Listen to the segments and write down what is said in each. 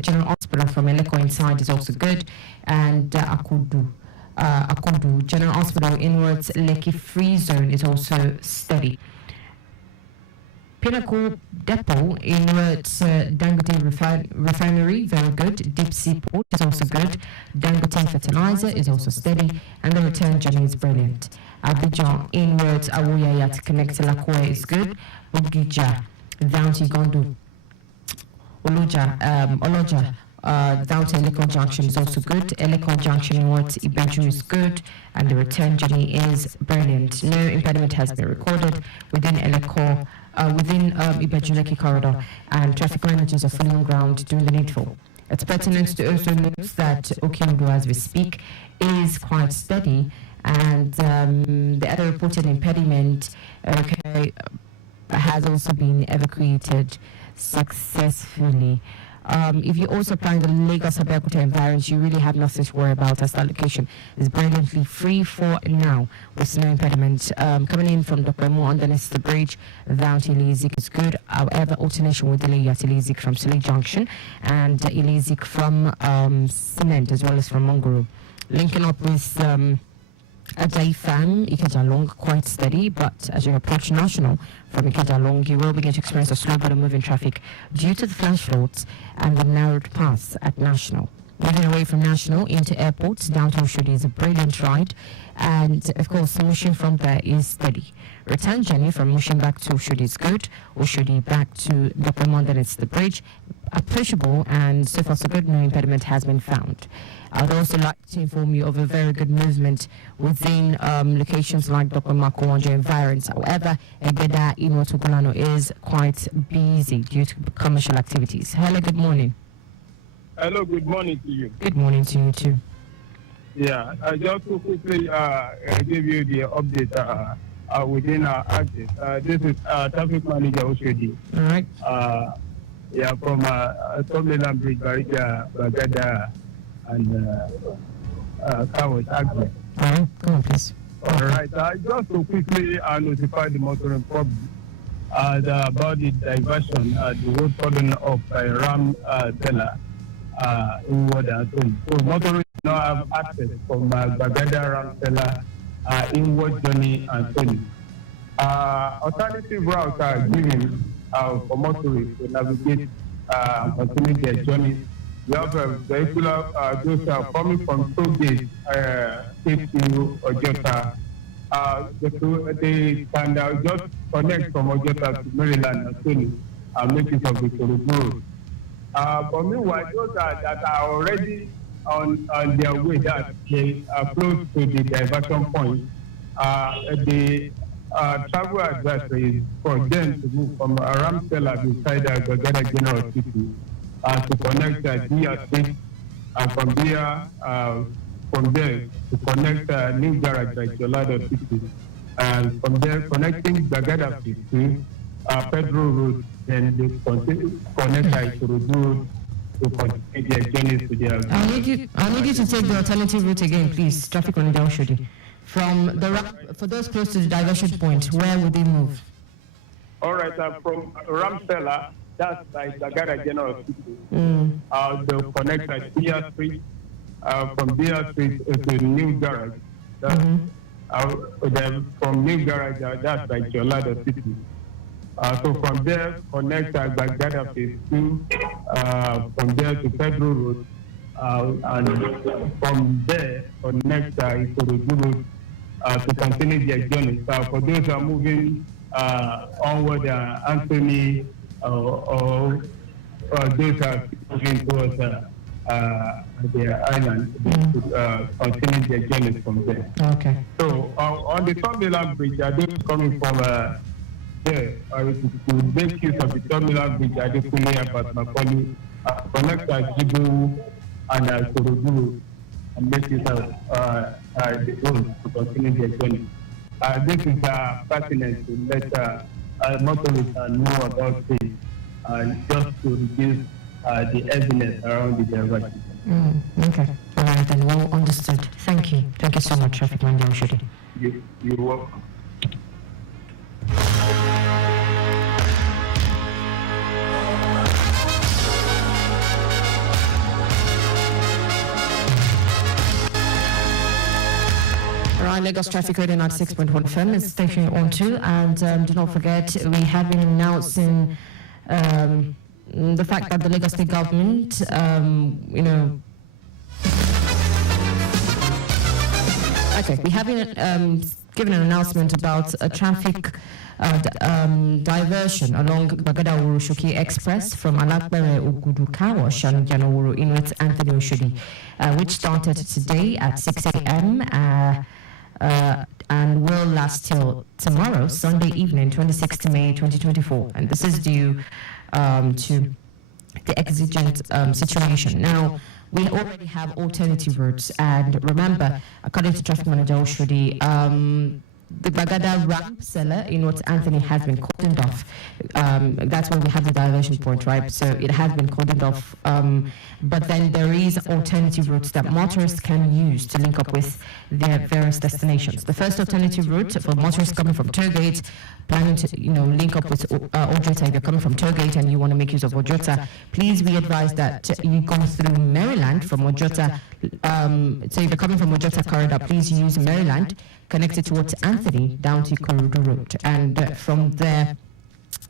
General Hospital from Eleko inside is also good, and Akudu, General Hospital inwards Lekki Free Zone is also steady. Pinnacle Depot inwards Dangote Refinery, very good. Deep Sea Port is also good. Dangote Fertilizer is also steady, and the return journey is brilliant. Abidjan inwards Awoyaya to connect to Lakoe is good. Bugija down to Gondo, Oloja down to Eleko Junction is also good. Eleko Junction inwards Ibeju is good, and the return journey is brilliant. No impediment has been recorded within Eleko. Within Ibeju-Lekki corridor, and traffic managers are fully on ground doing the needful. It's pertinent to also note that Okinodo, as we speak, is quite steady, and the other reported impediment has also been evacuated successfully. If you also apply the Lagos-Abeokuta environs, you really have nothing to worry about, as that location is brilliantly free for now, with no impediment. Coming in from Dokwemo underneath the bridge, down to Ilizik is good. However, alternation will delay you at Ilizik from Sule Junction and Ilizik from Cement, as well as from Mongoro. Linking up with Ajayi Fam, Ikeja Long, quite steady, but as you approach National from Ikeja Long, you will begin to experience a slow but moving traffic due to the flash floods and the narrowed paths at National. Moving away from National into airports, down to Oshodi is a brilliant ride, and of course, Mushin from there is steady. Return journey from Mushin back to Oshodi is good. Oshodi back to Dokwemo, then it's the bridge, approachable, and so far so good, no impediment has been found. I would also like to inform you of a very good movement within locations like Dokwemo, Kowanje environs. However, Egeda Inotukulano is quite busy due to commercial activities. Hello, good morning. Hello, good morning to you. Good morning to you too. Yeah, I just to quickly give you the update within our access. This is traffic manager Oshodi. All right. Yeah, from Tomlinam Bridge, Barika, Bagada, and Kawit Access. All right, go on, please. All right, just to quickly notify the motoring public about the diversion, the road fallen off by Ram Tella inward and so. So motorists now have access from Bagada Ram Tella inward journey and so. Alternative routes are given for motorists to navigate and continue their journey. We have vehicular those are coming from Tollgate, KTU, Ojota. They can just connect from Ojota to Maryland and Sony and make use of the Road. But meanwhile, those that are already on their way, that they are close to the diversion point, the travel advice is for them to move from Aramtela beside the Gagada General City to connect DRC, and from there to connect New Garage at Jolado City, and from there connecting Gagada City, Pedro Road, then they connect to Road to continue their journey to their. I need you to take the alternative route again, please. Traffic on down Shodi. From for those close to the diversion point, where would they move? All right, from Ramsela, that's by Gagara General City. They'll connect at DR Street, from DR Street to New Garage. Then from New Garage, that's by Jolado City. So from there, connect at Gagara Phase 2, from there to Pedro Road, and from there, connect to Road to continue their journey. So for those who are moving onward, Anthony, or those who are moving towards their island, to continue their journey from there. Okay. So on the Terminal Bridge, are those coming from there, to make use of the Terminal Bridge, are they fully about Makoli, connect at Jibu and Korodu, and make use of the road to continue their journey. This is pertinent to let motorists know about this, just to reduce the heaviness around the diversion. Okay. All right, then. Well understood. Thank you. Thank you so much, Traffic Manager Oshodi. You're welcome. right, Lagos Traffic Radio at 6.1 FM is station on 2. And do not forget, we have been announcing the fact that the Lagos State government, okay, we have been given an announcement about a traffic diversion along Bagada Urushoki Express from Alakbere Ogudu Kawash and Janowuru Inuit Anthony Oshodi, which started today at 6 a.m. And will last till tomorrow, Sunday evening, 26th May 2024. And this is due to the exigent situation. Now, we already have alternative routes, and remember, according to Traffic Manager Oshodi, the Bagada ramp seller in what Anthony has been cordoned off. That's where we have the diversion point, right? So it has been cordoned off. But then there is alternative routes that motorists can use to link up with their various destinations. The first alternative route for motorists coming from Tollgate, planning to link up with Ojota. If you're coming from Tollgate and you want to make use of Ojota, please be advised that you go through Maryland from Ojota. So if you're coming from Ojota corridor, please use Maryland, connected towards Anthony down to Ikorodu Road, and from there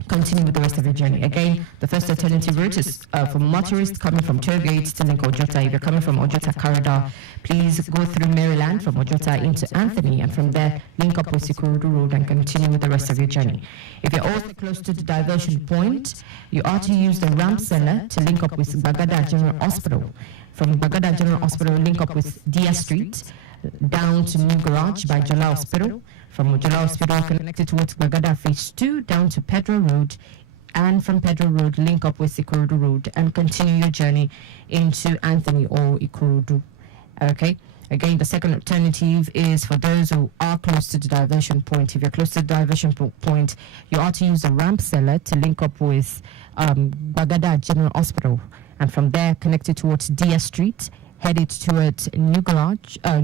continue with the rest of your journey. Again, the first alternative route is for motorists coming from Tollgate to link Ojota. If you're coming from Ojota corridor, please go through Maryland from Ojota into Anthony, and from there link up with Ikorodu Road and continue with the rest of your journey. If you're also close to the diversion point, you are to use the ramp seller to link up with Bagada General Hospital. From Bagada General Hospital, link up with Dia Street, down to New Garage by Jola Hospital. From Jola Hospital, connected towards Bagada Phase 2, down to Pedro Road. And from Pedro Road, link up with Ikorodu Road and continue your journey into Anthony or Ikorodu. Okay? Again, the second alternative is for those who are close to the diversion point. If you're close to the diversion point, you are to use a ramp seller to link up with Bagada General Hospital. And from there, connected towards Dia Street, headed towards New Garage by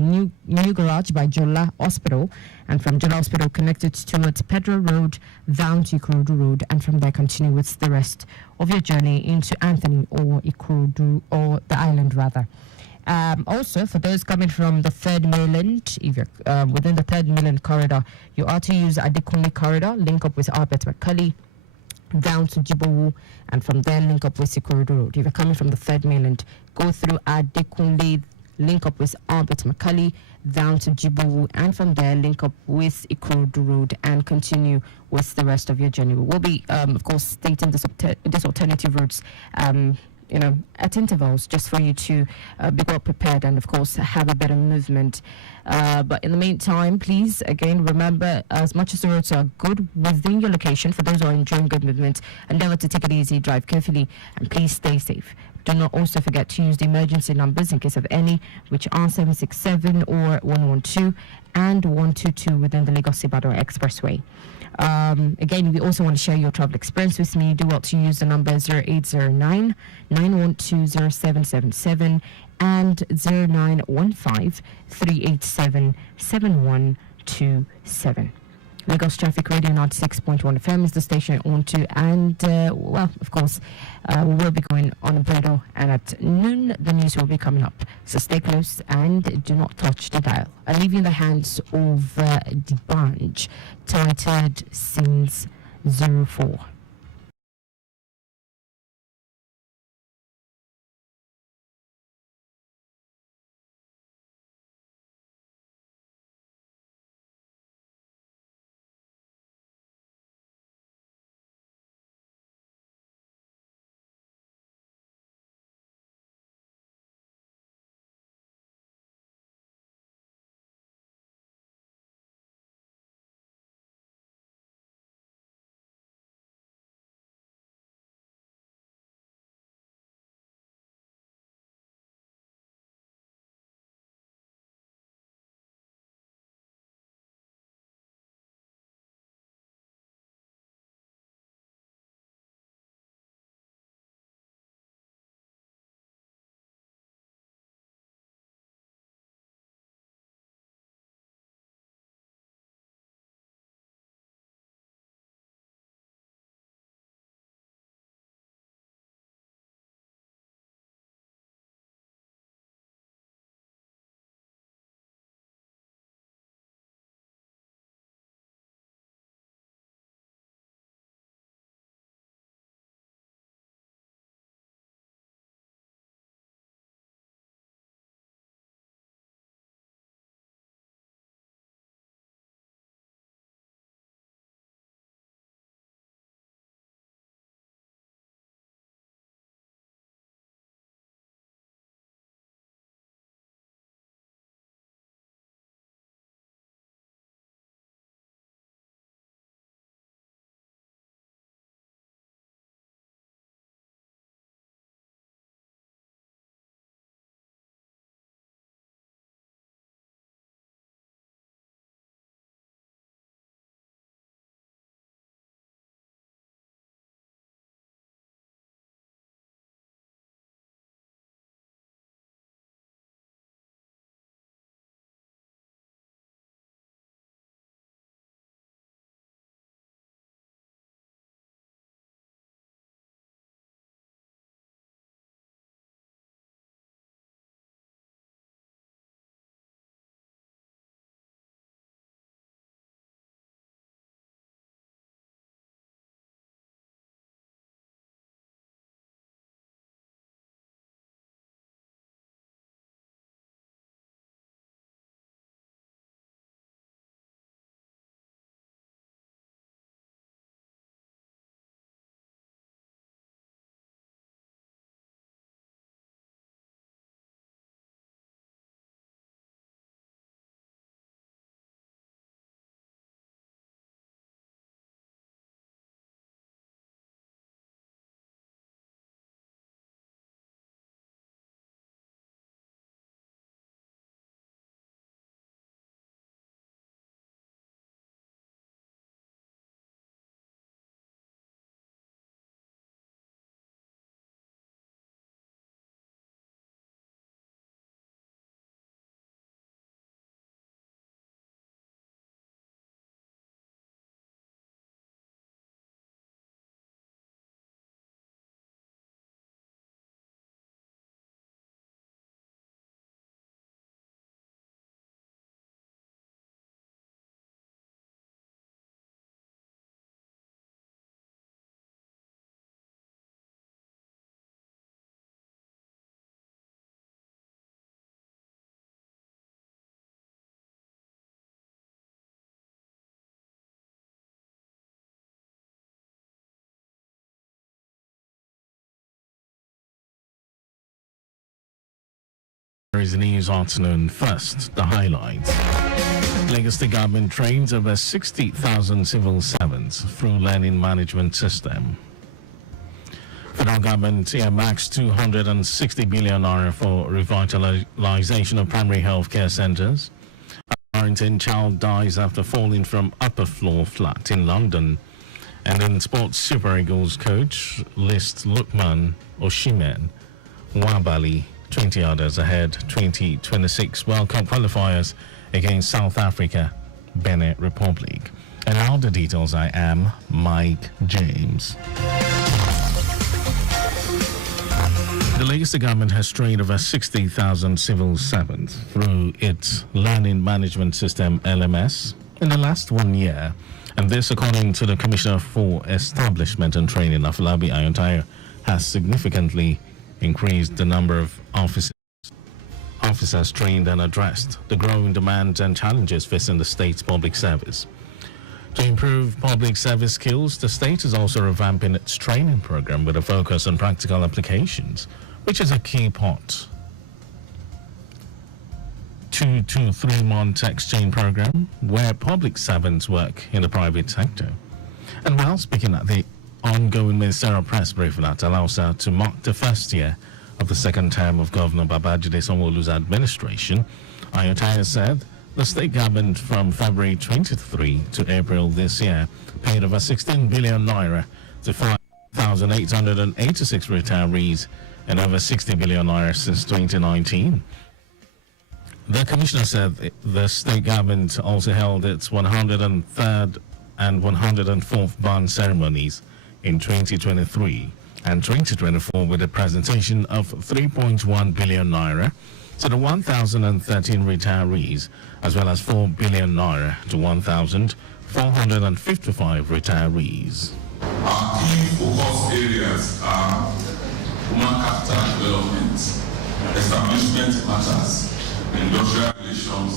Jola Hospital, and from Jola Hospital connected towards Pedro Road down to Ikorodu Road, and from there continue with the rest of your journey into Anthony or Ikorodu, or the island rather. Also, for those coming from the third mainland, if you're within the third mainland corridor, you are to use Adekunle corridor, link up with Albert McCully, down to Jibowu, and from there link up with Ikorodu Road. If you're coming from the third mainland, go through Adekunle, link up with Albert McCully, down to Jibowu, and from there link up with Ikorodu Road and continue with the rest of your journey. We will be, of course, stating this alternative routes at intervals, just for you to be well prepared and, of course, have a better movement. But in the meantime, please, again, remember, as much as the roads are good within your location, for those who are enjoying good movement, endeavor to take it easy, drive carefully, and please stay safe. Do not also forget to use the emergency numbers in case of any, which are 767 or 112 and 122 within the Lagos-Ibadan Expressway. Again, we also want to share your travel experience with me. Do well to use the number 0809 912 0777 and 0915 387 7127. Lagos Traffic Radio 96.1 FM is the station on to, and of course, we will be going on a break, and at noon the news will be coming up. So stay close and do not touch the dial. I leave you in the hands of the bunch titled Sins 04. Is news afternoon. First, the highlights. Lagos State government trains over 60,000 civil servants through learning management system. Federal government earmarks 260 billion naira for revitalization of primary health care centers. A Warrington child dies after falling from upper floor flat in London. And in sports, Super Eagles coach lists Lukman Oshimen Wabali 20 others ahead 2026 World Cup qualifiers against South Africa, Benin Republic. And all the details. I am Mike James. The Lagos government has trained over 60,000 civil servants through its learning management system LMS in the last 1 year. And this, according to the Commissioner for Establishment and Training, Afolabi Ayontayo, has significantly increased the number of officers trained and addressed the growing demands and challenges facing the state's public service. To improve public service skills, the state is also revamping its training program with a focus on practical applications, which is a key part. 2 to 3 month exchange program where public servants work in the private sector. And while speaking at the ongoing ministerial press briefing at Alausa to mark the first year of the second term of Governor Babajide Sanwo-Olu's administration, Ayotaya said the state government from February 23 to April this year paid over 16 billion naira to 5,886 retirees and over 60 billion naira since 2019. The commissioner said the state government also held its 103rd and 104th band ceremonies in 2023 and 2024 with a presentation of 3.1 billion naira to the 1,013 retirees, as well as 4 billion naira to 1,455 retirees. Our key focus areas are human capital development, establishment matters, industrial relations,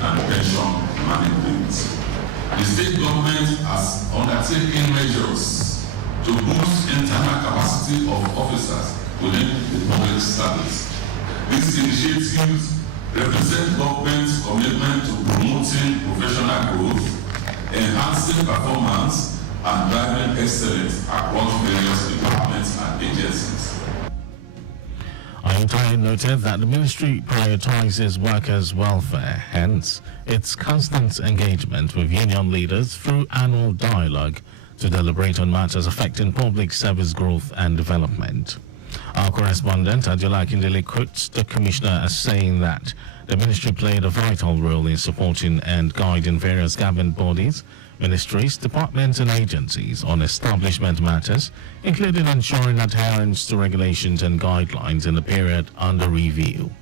and pension management. The state government has undertaken measures to boost internal capacity of officers within the public service. These initiatives represent government's commitment to promoting professional growth, enhancing performance, and driving excellence across various departments and agencies. Ayotaya noted that the ministry prioritizes workers' welfare, hence its constant engagement with union leaders through annual dialogue to deliberate on matters affecting public service growth and development. Our correspondent Adiola Akindele quotes the commissioner as saying that the ministry played a vital role in supporting and guiding various government bodies, ministries, departments and agencies on establishment matters, including ensuring adherence to regulations and guidelines in the period under review.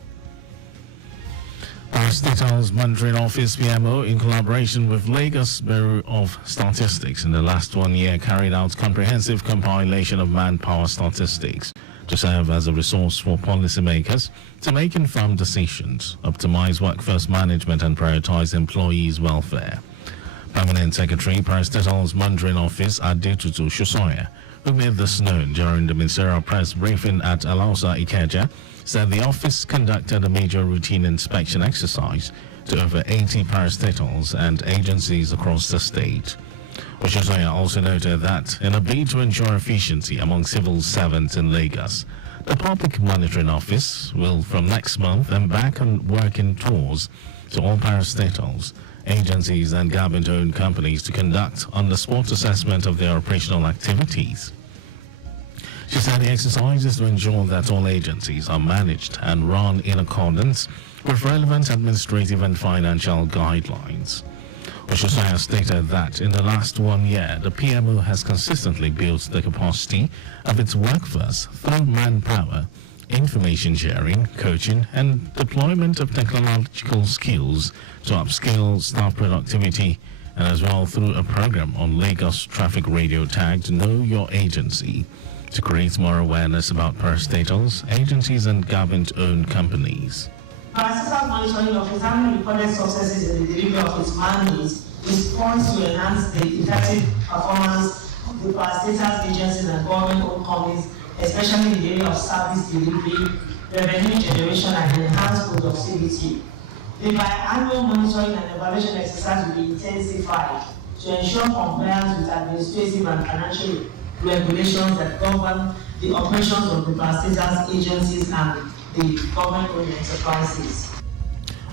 Parastatal's Monitoring Office PMO, in collaboration with Lagos Bureau of Statistics, in the last 1 year carried out comprehensive compilation of manpower statistics to serve as a resource for policymakers to make informed decisions, optimize workforce management and prioritize employees' welfare. Permanent Secretary, Parastatal's Monitoring Office, Adetutu Shosoya, who made this known during the ministerial press briefing at Alausa Ikeja, said the office conducted a major routine inspection exercise to over 80 parastatals and agencies across the state. Oshosoya also noted that in a bid to ensure efficiency among civil servants in Lagos, the Public Monitoring Office will from next month embark on working tours to all parastatals, agencies and government-owned companies to conduct on-the-spot assessment of their operational activities. She said the exercise is to ensure that all agencies are managed and run in accordance with relevant administrative and financial guidelines. Oshosoya stated that in the last 1 year, the PMO has consistently built the capacity of its workforce through manpower, information sharing, coaching, and deployment of technological skills to upscale staff productivity, and as well through a program on Lagos traffic radio tagged Know Your Agency to create more awareness about parastatals, agencies, and government-owned companies. Parastatal Monitoring Office having recorded successes in the delivery of its mandates is poised to enhance the effective performance of the parastatals agencies and government-owned companies, especially in the area of service delivery, revenue generation, and enhanced productivity. The biannual monitoring and evaluation exercise will be intensified to ensure compliance with administrative and financial regulations that govern the operations of the parastatals agencies and the government-owned enterprises.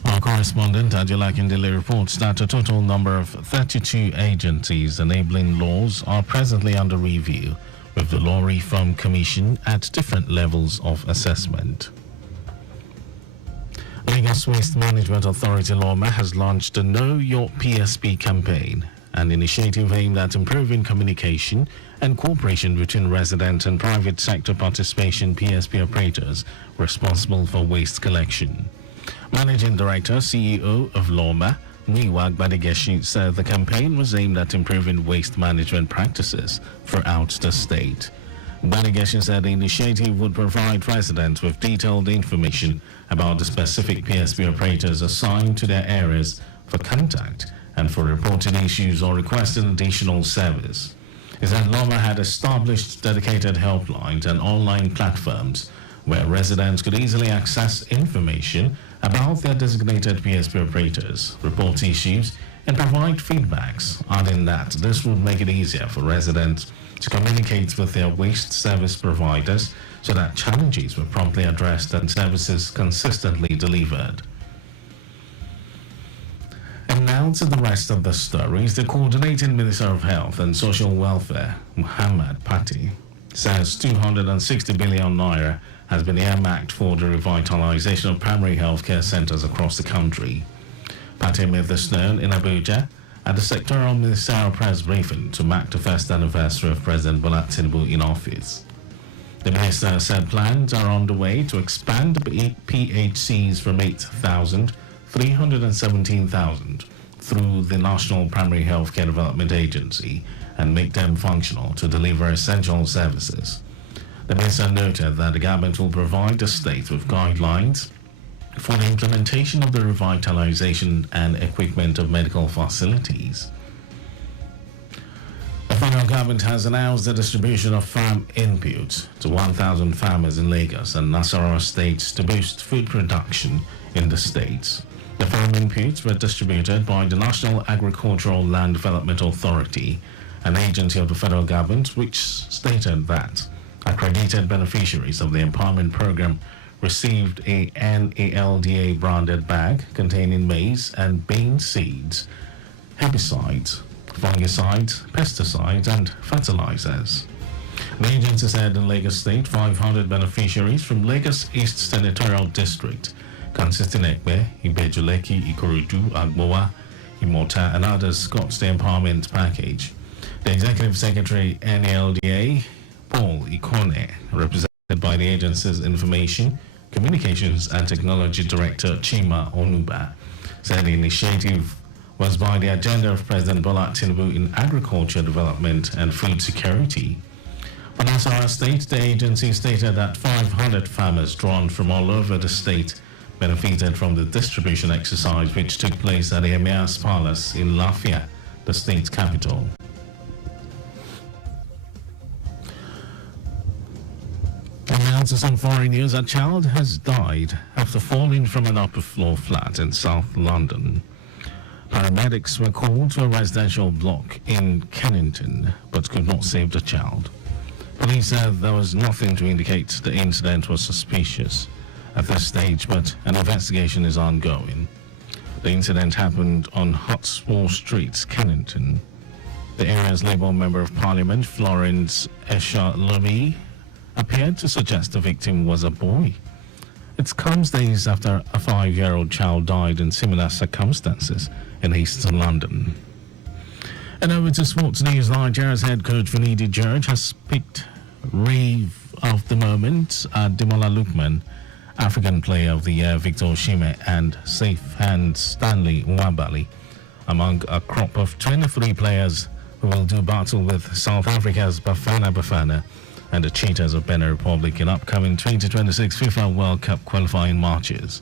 Our correspondent Adela Kindele reports that a total number of 32 agencies enabling laws are presently under review, with the Law Reform Commission at different levels of assessment. Lagos Waste Management Authority LOMA has launched the Know Your PSP campaign, an initiative aimed at improving communication and cooperation between resident and private sector participation PSP operators responsible for waste collection. Managing Director, CEO of LOMA, Muyiwa Gbadegesi, said the campaign was aimed at improving waste management practices throughout the state. Gbadegesi said the initiative would provide residents with detailed information about the specific PSP operators assigned to their areas for contact and for reporting issues or requesting additional service. He said LOMA had established dedicated helplines and online platforms where residents could easily access information about their designated PSP operators, report issues, and provide feedbacks, adding that this would make it easier for residents to communicate with their waste service providers so that challenges were promptly addressed and services consistently delivered. And now to the rest of the stories. The Coordinating Minister of Health and Social Welfare, Muhammad Pati, says 260 billion naira has been earmarked for the revitalization of primary healthcare centers across the country. Pati made this known in Abuja at the sectoral ministerial press briefing to mark the first anniversary of President Bola Tinubu in office. The minister said plans are underway to expand the PHCs from 8,000 317,000 through the National Primary Healthcare Development Agency and make them functional to deliver essential services. The minister noted that the government will provide the state with guidelines for the implementation of the revitalization and equipment of medical facilities. The federal government has announced the distribution of farm inputs to 1,000 farmers in Lagos and Nasarawa states to boost food production in the states. The farm inputs were distributed by the National Agricultural Land Development Authority, an agency of the federal government, which stated that accredited beneficiaries of the empowerment program received a NALDA branded bag containing maize and bean seeds, herbicides, fungicides, pesticides, and fertilizers. The agency said in Lagos State, 500 beneficiaries from Lagos East Senatorial District, consisting of Ekpe, Ibejuleki, Ikorodu, Agbowa, Imota, and others, got the empowerment package. The Executive Secretary, NALDA, Paul Ikone, represented by the agency's Information, Communications and Technology Director, Chima Onuba, said the initiative was by the agenda of President Bola Tinubu in agriculture development and food security. For Nasarawa State, the agency stated that 500 farmers drawn from all over the state benefited from the distribution exercise, which took place at the Emir's Palace in Lafia, the state capital. And now to some foreign news. A child has died after falling from an upper floor flat in South London. Paramedics were called to a residential block in Kennington, but could not save the child. Police said there was nothing to indicate the incident was suspicious at this stage, but an investigation is ongoing. The incident happened on Hotspur Street, Kennington. The area's Labour Member of Parliament, Florence Esha-Lomi, appeared to suggest the victim was a boy. It comes days after a 5-year-old child died in similar circumstances in East London. And over to sports news. Nigeria's head coach Finidi George has picked rave of the moment Demola Lookman, African Player of the Year Victor Osimhen, and Safe Hand Stanley Nwabali among a crop of 23 players who will do battle with South Africa's Bafana Bafana and the Cheetahs of Benin Republic in upcoming 2026 FIFA World Cup qualifying matches.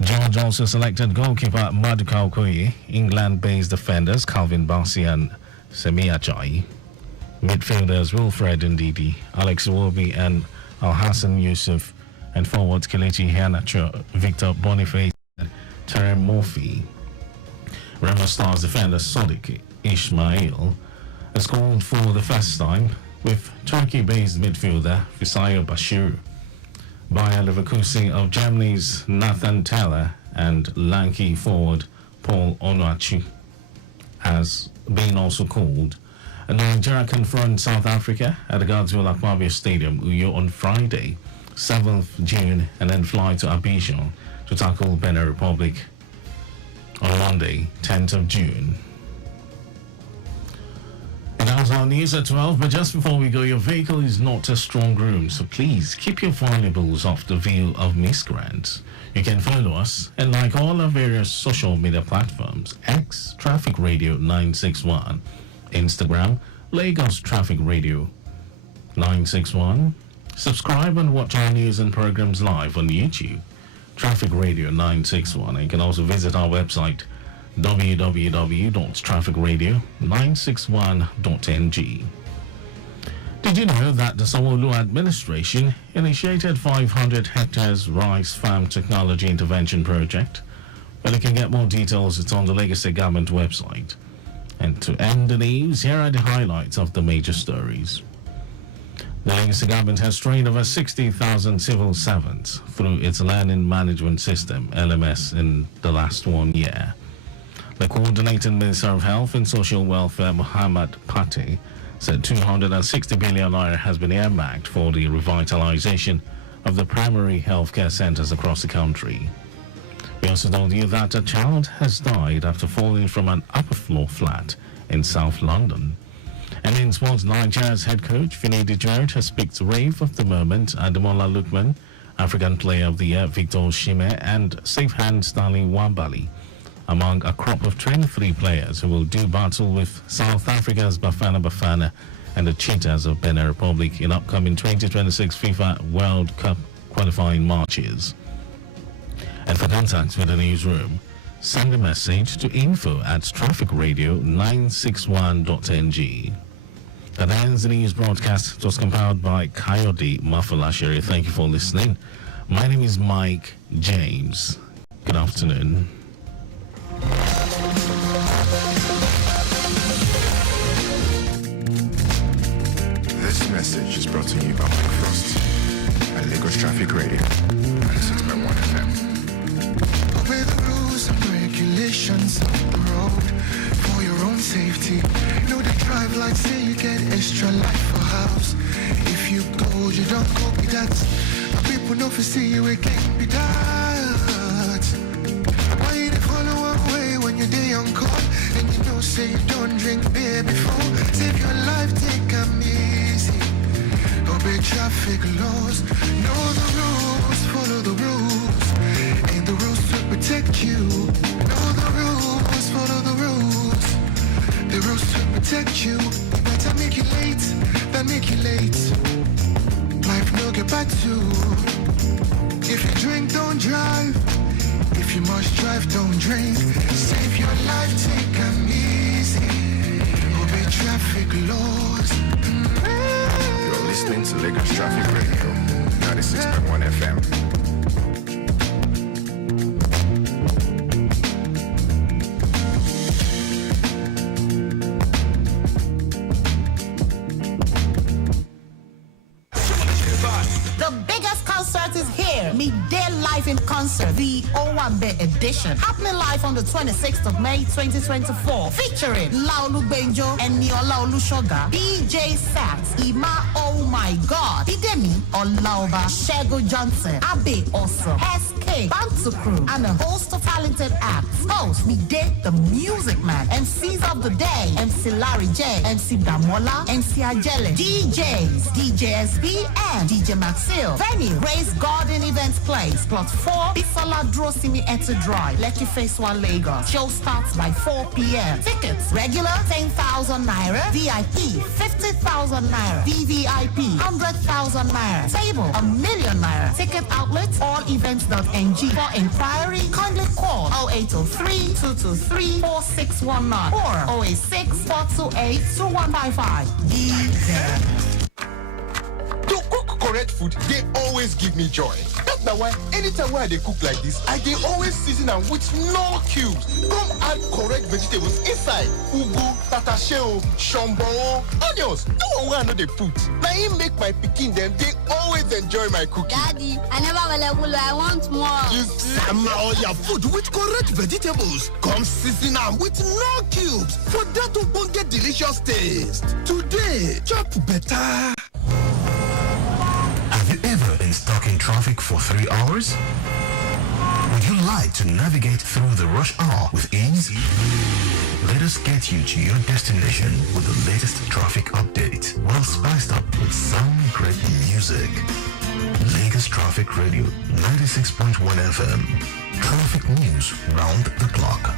George also selected goalkeeper Maduka Okoye, England-based defenders Calvin Bassey and Semi Ajayi, midfielders Wilfred Ndidi, Alex Iwobi and Alhassan Yusuf, and forwards Kelechi Iheanacho, Victor Boniface, and Terry Murphy. Remo Stars defender Sadiq Ismail has scored for the first time with Turkey-based midfielder Fisayo Bashir. Bayer Leverkusen of Germany's Nathan Teller and lanky forward Paul Onuachu has been also called. Nigeria confront South Africa at the Godswill Akpabio Stadium, Uyo, on Friday, 7th June, and then fly to Abidjan to tackle Benin Republic on Monday, 10th of June. And that was our news at 12, but just before we go, your vehicle is not a strong room, so please keep your valuables off the view of miscreants. You can follow us and like all our various social media platforms: X Traffic Radio 961, Instagram Lagos Traffic Radio 961. Subscribe and watch our news and programs live on YouTube, Traffic Radio 961. And you can also visit our website www.trafficradio961.ng. Did you know that the Sanwo-Olu administration initiated 500 hectares rice farm technology intervention project? Well, you can get more details. It's on the Lagos State Government website. And to end the news, here are the highlights of the major stories. The Lagos State Government has trained over 60,000 civil servants through its learning management system, LMS, in the last 1 year. The coordinating Minister of Health and Social Welfare, Muhammad Pate, said 260 billion naira has been earmarked for the revitalization of the primary healthcare centers across the country. We also told you that a child has died after falling from an upper floor flat in South London. And in sports, Nigeria's head coach, Finidi George, has picked rave of the moment Ademola Lookman, African Player of the Year Victor Osimhen, and safe hand Stanley Wambali among a crop of 23 players who will do battle with South Africa's Bafana Bafana and the Cheetahs of Benin Republic in upcoming 2026 FIFA World Cup qualifying matches. And for contacts with the newsroom, send a message to info@trafficradio961.ng. That ends the news broadcast. It was compiled by Kayode Mafalashiri. Thank you for listening. My name is Mike James. Good afternoon. This message is brought to you by Mike Frost at Lagos Traffic Radio 96.1 FM. Obey the rules and regulations of the road for your own safety. Know the drive like say you get extra life for house. If you go, you don't go be that. People know for see you again be that. Why you follow one way when you're day on call and you know say you don't drink beer before? Save your life, take them easy. Obey traffic laws. Know the rules, follow the rules. And the rules to protect you. Know the rules, follow the rules. The rules to protect you. Better make you late than make you late. Life no get back to. If you drink, don't drive. If you must drive, don't drink. Save your life, take them easy. Obey traffic laws. You're listening to Lagos Traffic Radio 96.1 FM. Midday Live in Concert, the Owambe edition, happening live on the 26th of May 2024, featuring Laolu Benjo and Niola Olushoga, DJ Sax, Ima Oh My God, Idemi Olaoba, Shego Johnson, Abe Awesome, SK, Bantu Crew, and a host of talented acts. Host Midday the Music Man, MCs of the day, MC Larry J, MC Damola, MC Ajele, DJs, DJ SB, and DJ Maxil. Venue, Grace Garden Events Place, Plot 4, Bisola Drosimi Etu Drive, Lekki Phase 1 Lagos. Show starts by 4 p.m. Tickets, regular 10,000 naira, VIP 50,000 naira, VVIP 100,000 naira, table 1 million naira. Ticket outlets, allevents.ng. For inquiry, kindly call 0803 223 4619 or 086 428 2155. To cook correct food, they always give me joy. That's why anytime when I dey cook like this, I dey always season am with no cubes. Come add correct vegetables inside. Ugu, tatashe, shombo, onions. No one wey I no dey put. Na im make my pikin dem dey always enjoy my cooking. Daddy, I never will. I want more. You see, sama all your food with correct vegetables. Come season am with no cubes for that ogbonge delicious taste. Today, chop better. Have you ever been stuck in traffic for 3 hours? Would you like to navigate through the rush hour with ease? Let us get you to your destination with the latest traffic update, well spiced up with some great music. Lagos Traffic Radio 96.1 FM. Traffic news round the clock.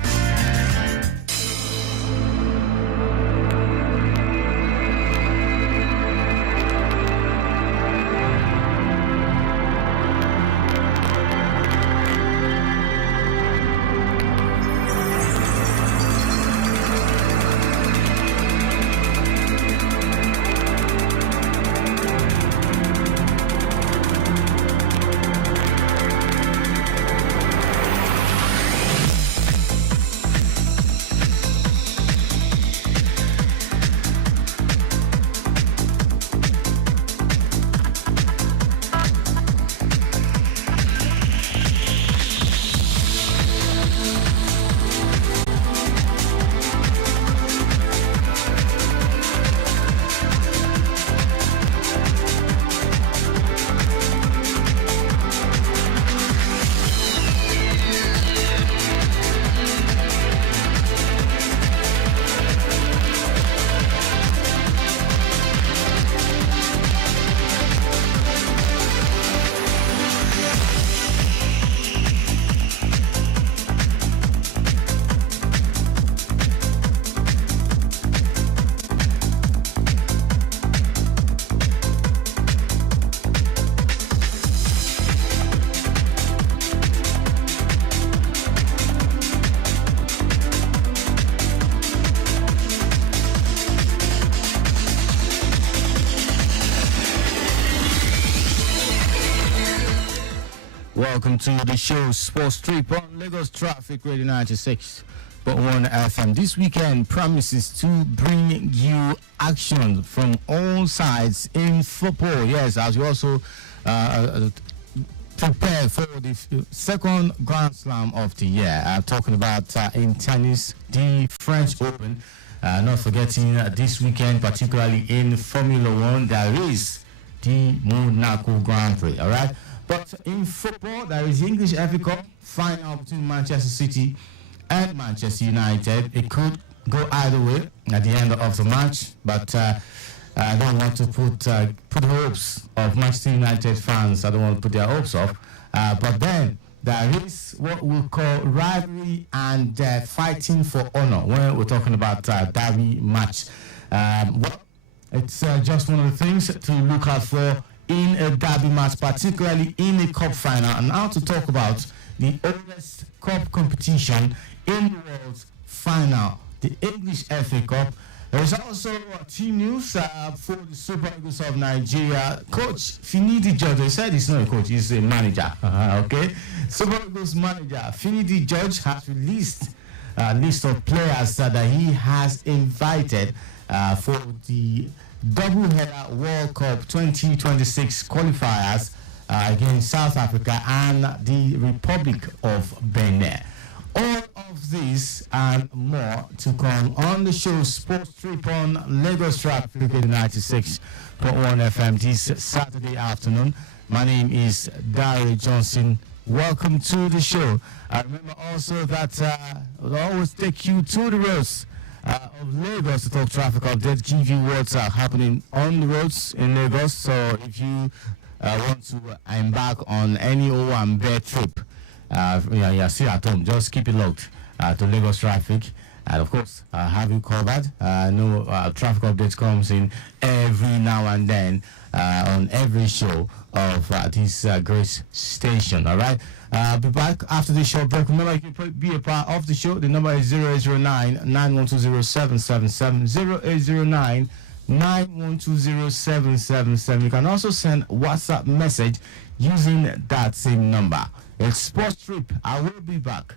Welcome to the show, Sports Trip on Lagos Traffic Radio 96.1 FM. This weekend promises to bring you action from all sides in football. Yes, as we also prepare for the second Grand Slam of the year. I'm talking about in tennis, the French Open. Not forgetting this weekend, particularly in Formula One, there is the Monaco Grand Prix. All right. But in football, there is the English FA Cup final between Manchester City and Manchester United. It could go either way at the end of the match, but I don't want to put hopes of Manchester United fans. I don't want to put their hopes up. But then there is what we call rivalry and fighting for honor when we're talking about derby match. Well, it's just one of the things to look out for in a derby match, particularly in a cup final. And now to talk about the oldest cup competition in the world final, the English FA Cup. There is also team news for the Super Eagles of Nigeria. Coach Finidi George, they said he's not a coach, he's a manager. Okay, Super Eagles manager Finidi George has released a list of players that he has invited for the Doubleheader World Cup 2026 qualifiers against South Africa and the Republic of Benin. All of this and more to come on the show Sports Trip on Lagos Traffic 96.1 FM this Saturday afternoon. My name is Dari Johnson. Welcome to the show. Remember also that we'll always take you to the roads of Lagos to talk traffic update, give you what's happening on the roads in Lagos. So if you want to embark on any Owambe trip, you're still at home, just keep it locked to Lagos Traffic. And of course, have you covered. No traffic updates comes in every now and then on every show of this great station. All right. I'll be back after this short break. Remember, you can be a part of the show. The number is 0809 9120777, 9120777. You can also send WhatsApp message using that same number. It's Sports Trip. I will be back.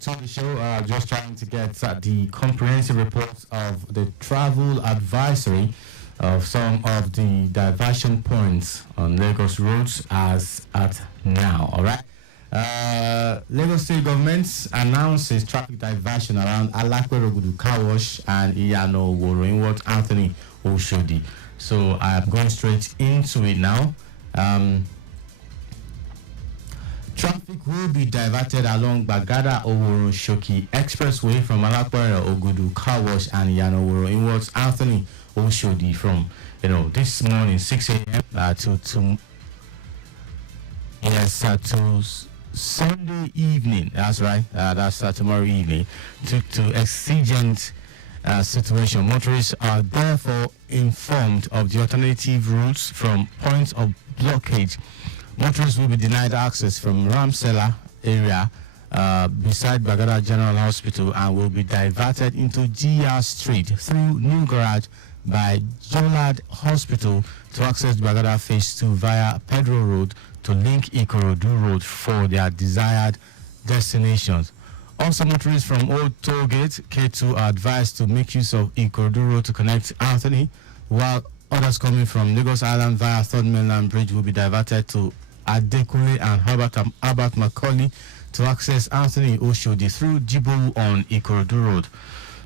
To the show, just trying to get the comprehensive reports of the travel advisory of some of the diversion points on Lagos roads as at now. All right. Lagos State government announces traffic diversion around Alakwerogudu Car Wash and Iyano Woro inward Anthony Oshodi. So I am going straight into it now. Traffic will be diverted along Bagada Oworo Shoki Expressway from Alakwara Ogudu Car Wash and Yanoworo inwards Anthony Oshodi from this morning 6 a.m. to Sunday evening. That's right. That's tomorrow evening. To exigent situation. Motorists are therefore informed of the alternative routes from points of blockage. Motorists will be denied access from Ramsela area beside Bagada General Hospital and will be diverted into GR Street through New Garage by Jollard Hospital to access Bagada Phase 2 via Pedro Road to link Ikorodu Road for their desired destinations. Also, motorists from Old Tollgate K2 are advised to make use of Ikorodu Road to connect Anthony, while others coming from Lagos Island via Third Mainland Bridge will be diverted to Adekule and Albert Macaulay to access Anthony Oshodi through Jibowu on Ikorodu Road.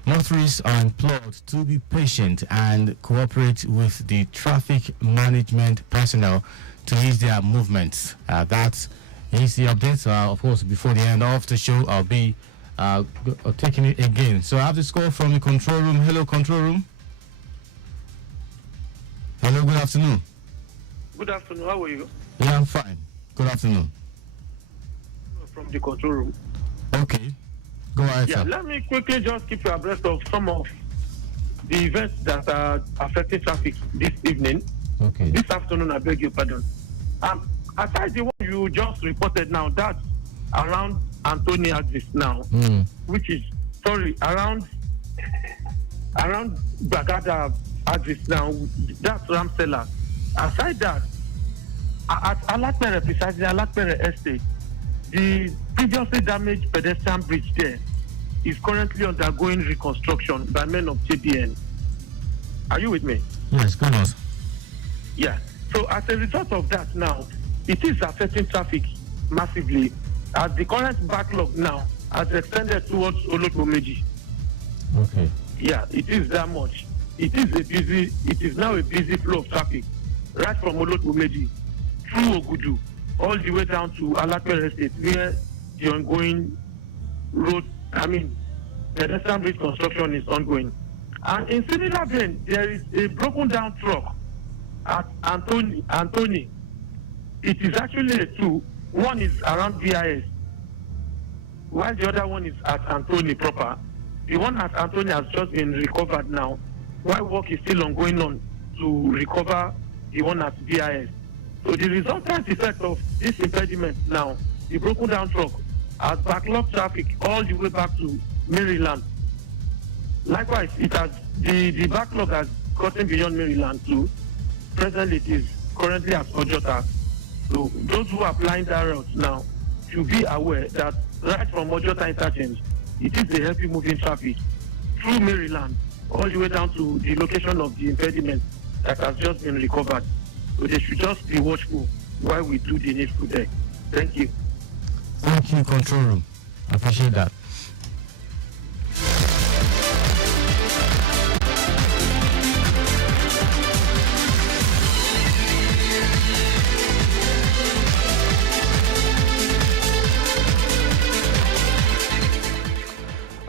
Motorists are implored to be patient and cooperate with the traffic management personnel to ease their movements. That is the update. Of course, before the end of the show, I'll be taking it again. So I have this call from the control room. Hello, control room. Hello, good afternoon. Good afternoon, how are you? Yeah, I'm fine. Good afternoon. From the control room. Okay. Go ahead, sir. Let me quickly just keep you abreast of some of the events that are affecting traffic this evening. Okay. This afternoon, I beg your pardon. Aside the one you just reported now, that's around Anthony Axis now, which is, around Bagada Axis now, that's Ramsela. Aside that, at Alakpere, precisely Alakpere Estate, the previously damaged pedestrian bridge there is currently undergoing reconstruction by men of JBN. Are you with me? Yes, go on. Yeah. So as a result of that now, it is affecting traffic massively. As the current backlog now has extended towards Olotomeji. Okay. Yeah, it is that much. It is now a busy flow of traffic, right from Olotomeji through Ogudu, all the way down to Alakpere Estate, where the ongoing pedestrian bridge construction is ongoing. And in similar vein, there is a broken down truck at Anthony. It is actually a two. One is around VIS, while the other one is at Anthony proper. The one at Anthony has just been recovered now, while work is still ongoing on to recover the one at VIS. So the resultant effect of this impediment now, the broken down truck, has backlogged traffic all the way back to Maryland. Likewise, it has the backlog has gotten beyond Maryland too. Presently, it is currently at Ojota. So those who are applying that route now should be aware that right from Ojota interchange, it is a heavy moving traffic through Maryland all the way down to the location of the impediment that has just been recovered. So they should just be watchful while we do the needful there. Thank you. Thank you, Control Room. I appreciate that.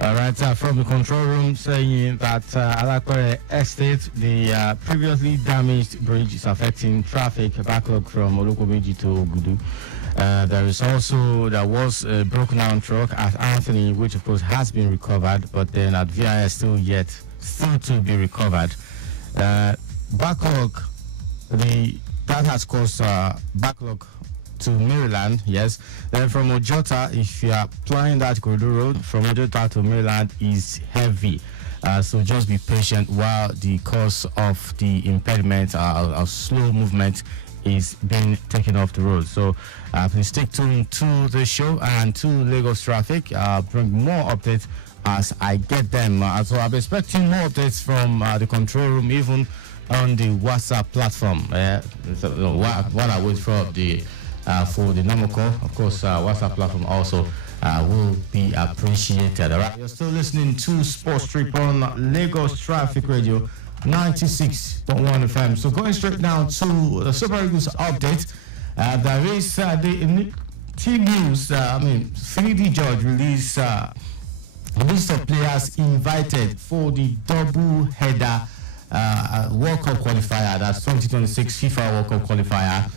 All right, from the control room saying that Alakwere Estate, the previously damaged bridge is affecting traffic backlog from Olukomeji to Ogudu. There was a broken down truck at Anthony, which of course has been recovered, but then at VIS still to be recovered. Backlog, that has caused backlog to Maryland, yes. Then from Ojota, if you are applying that corridor road from Ojota to Maryland is heavy. So just be patient while the cause of the impediment or slow movement is being taken off the road. So please stick tuned to the show and to Lagos traffic. Bring more updates as I get them. So I'm expecting more updates from the control room, even on the WhatsApp platform. While I wait for the normal call, of course, WhatsApp platform also will be appreciated. All right, you're still listening to Sports Trip on Lagos Traffic Radio 96.1 FM. So going straight now to the Super Eagles update. There is the team news. Finidi George released a list of players invited for the double header World Cup qualifier. That's 2026 FIFA World Cup qualifier.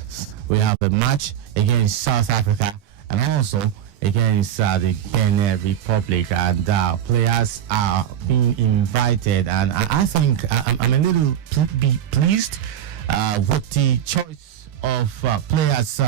We have a match against South Africa and also against the Benin Republic, and players are being invited, and I think I'm a little pleased with the choice of players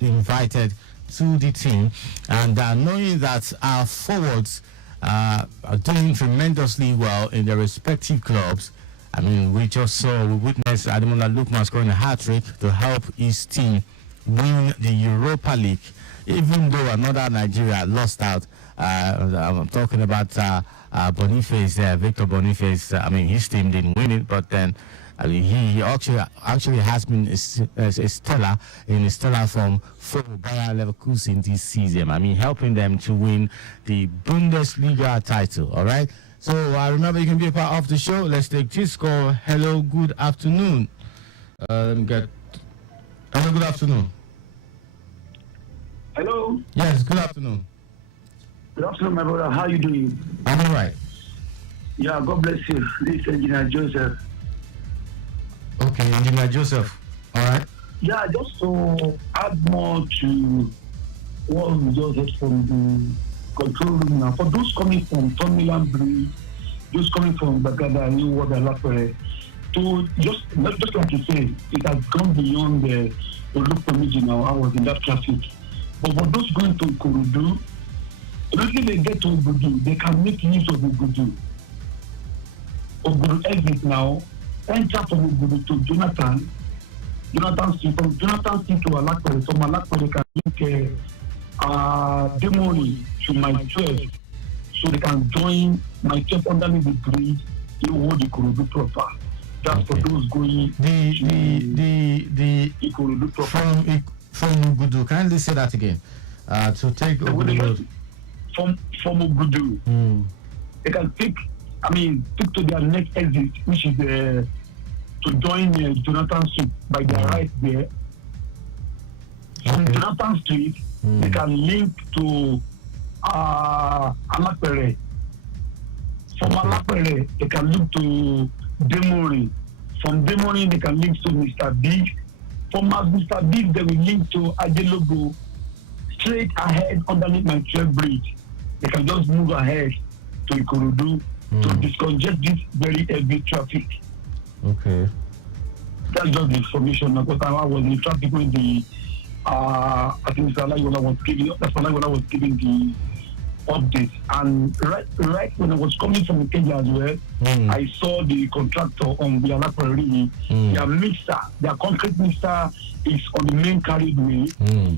invited to the team, and knowing that our forwards are doing tremendously well in their respective clubs. I mean, we witnessed Ademola Lookman scoring a hat-trick to help his team win the Europa League, even though another Nigeria lost out. I'm talking about Boniface, Victor Boniface. His team didn't win it, but then he actually has been a stellar form for Bayer Leverkusen this season. Helping them to win the Bundesliga title. All right. So remember, you can be a part of the show. Let's take this call. Hello, good afternoon. Hello, good afternoon. Hello. Yes, good afternoon. Good afternoon, my brother. How are you doing? I'm all right. Yeah, God bless you. This is Engineer Joseph. Okay, Engineer Joseph. All right. Yeah, just to add more to what we just heard from the control room now. For those coming from Tomiland Bridge, those coming from Bagada, New Water, Lapere, to just like you say, it has gone beyond the local region now. I was in that traffic. But for those going to Kurudu, immediately they get to Ogudu, they can make use of Ogudu. Ogudu exit now, enter from Ogudu to Jonathan Street, from Jonathan Street to Alakwere, from Alakwere can link Demori to my 12, so they can join my 12 underneath the bridge in what the Kurudu proper. That's for those going the Kurudu proper. From Ogudu, kindly say that again. To take Ogudu road. From Ogudu, they can take to their next exit, which is to join Jonathan Street by their right there. From Jonathan Street, they can link to Alakwere. From Alapere, they can look to Demori. From Demori, they can link to Mr. Big. From Mr. Big, they will link to Ajelogo. Straight ahead underneath my trail bridge. They can just move ahead to Ikorodu to discongest this very heavy traffic. Okay. That's just the information. Because I was in traffic when I think Mr. Alayola was giving the update. And right when I was coming from Kenya as well, I saw the contractor on the Alapere. Their mixer, their concrete mixer is on the main carriageway.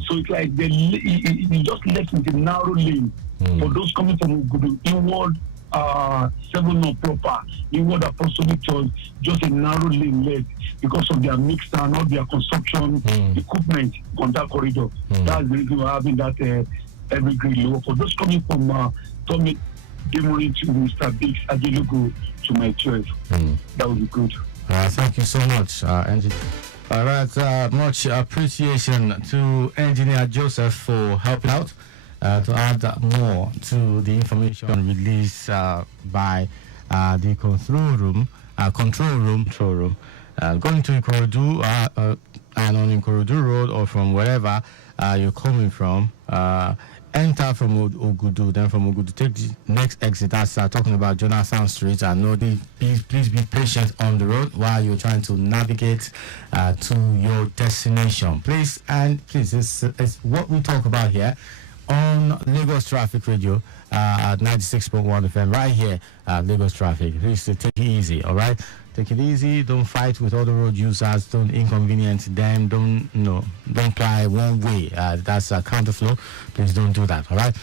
So it's like they just left with a narrow lane for those coming from Ugudu inward 7 proper, inward Apostolic Church, just a narrow lane left because of their mixer and all their construction equipment on that corridor. That's the reason we're having that every grade low. For those coming from Tommy Demori to Mr. Biggs, Ajelogo to my 12. That would be good. Thank you so much, Engineer. All right, much appreciation to Engineer Joseph for helping out. To add more to the information released by the control room, going to Ikorodu and on Ikorodu Road or from wherever you're coming from, enter from Ogudu, then from Ogudu take the next exit. That's talking about Jonathan Street. And no, please be patient on the road while you're trying to navigate to your destination. Please, it's what we talk about here on Lagos Traffic Radio at 96.1 FM right here at Lagos Traffic. Please take it easy, all right? Take it easy. Don't fight with other road users. Don't inconvenience them. Don't ply one way. That's a counterflow. Please don't do that, all right?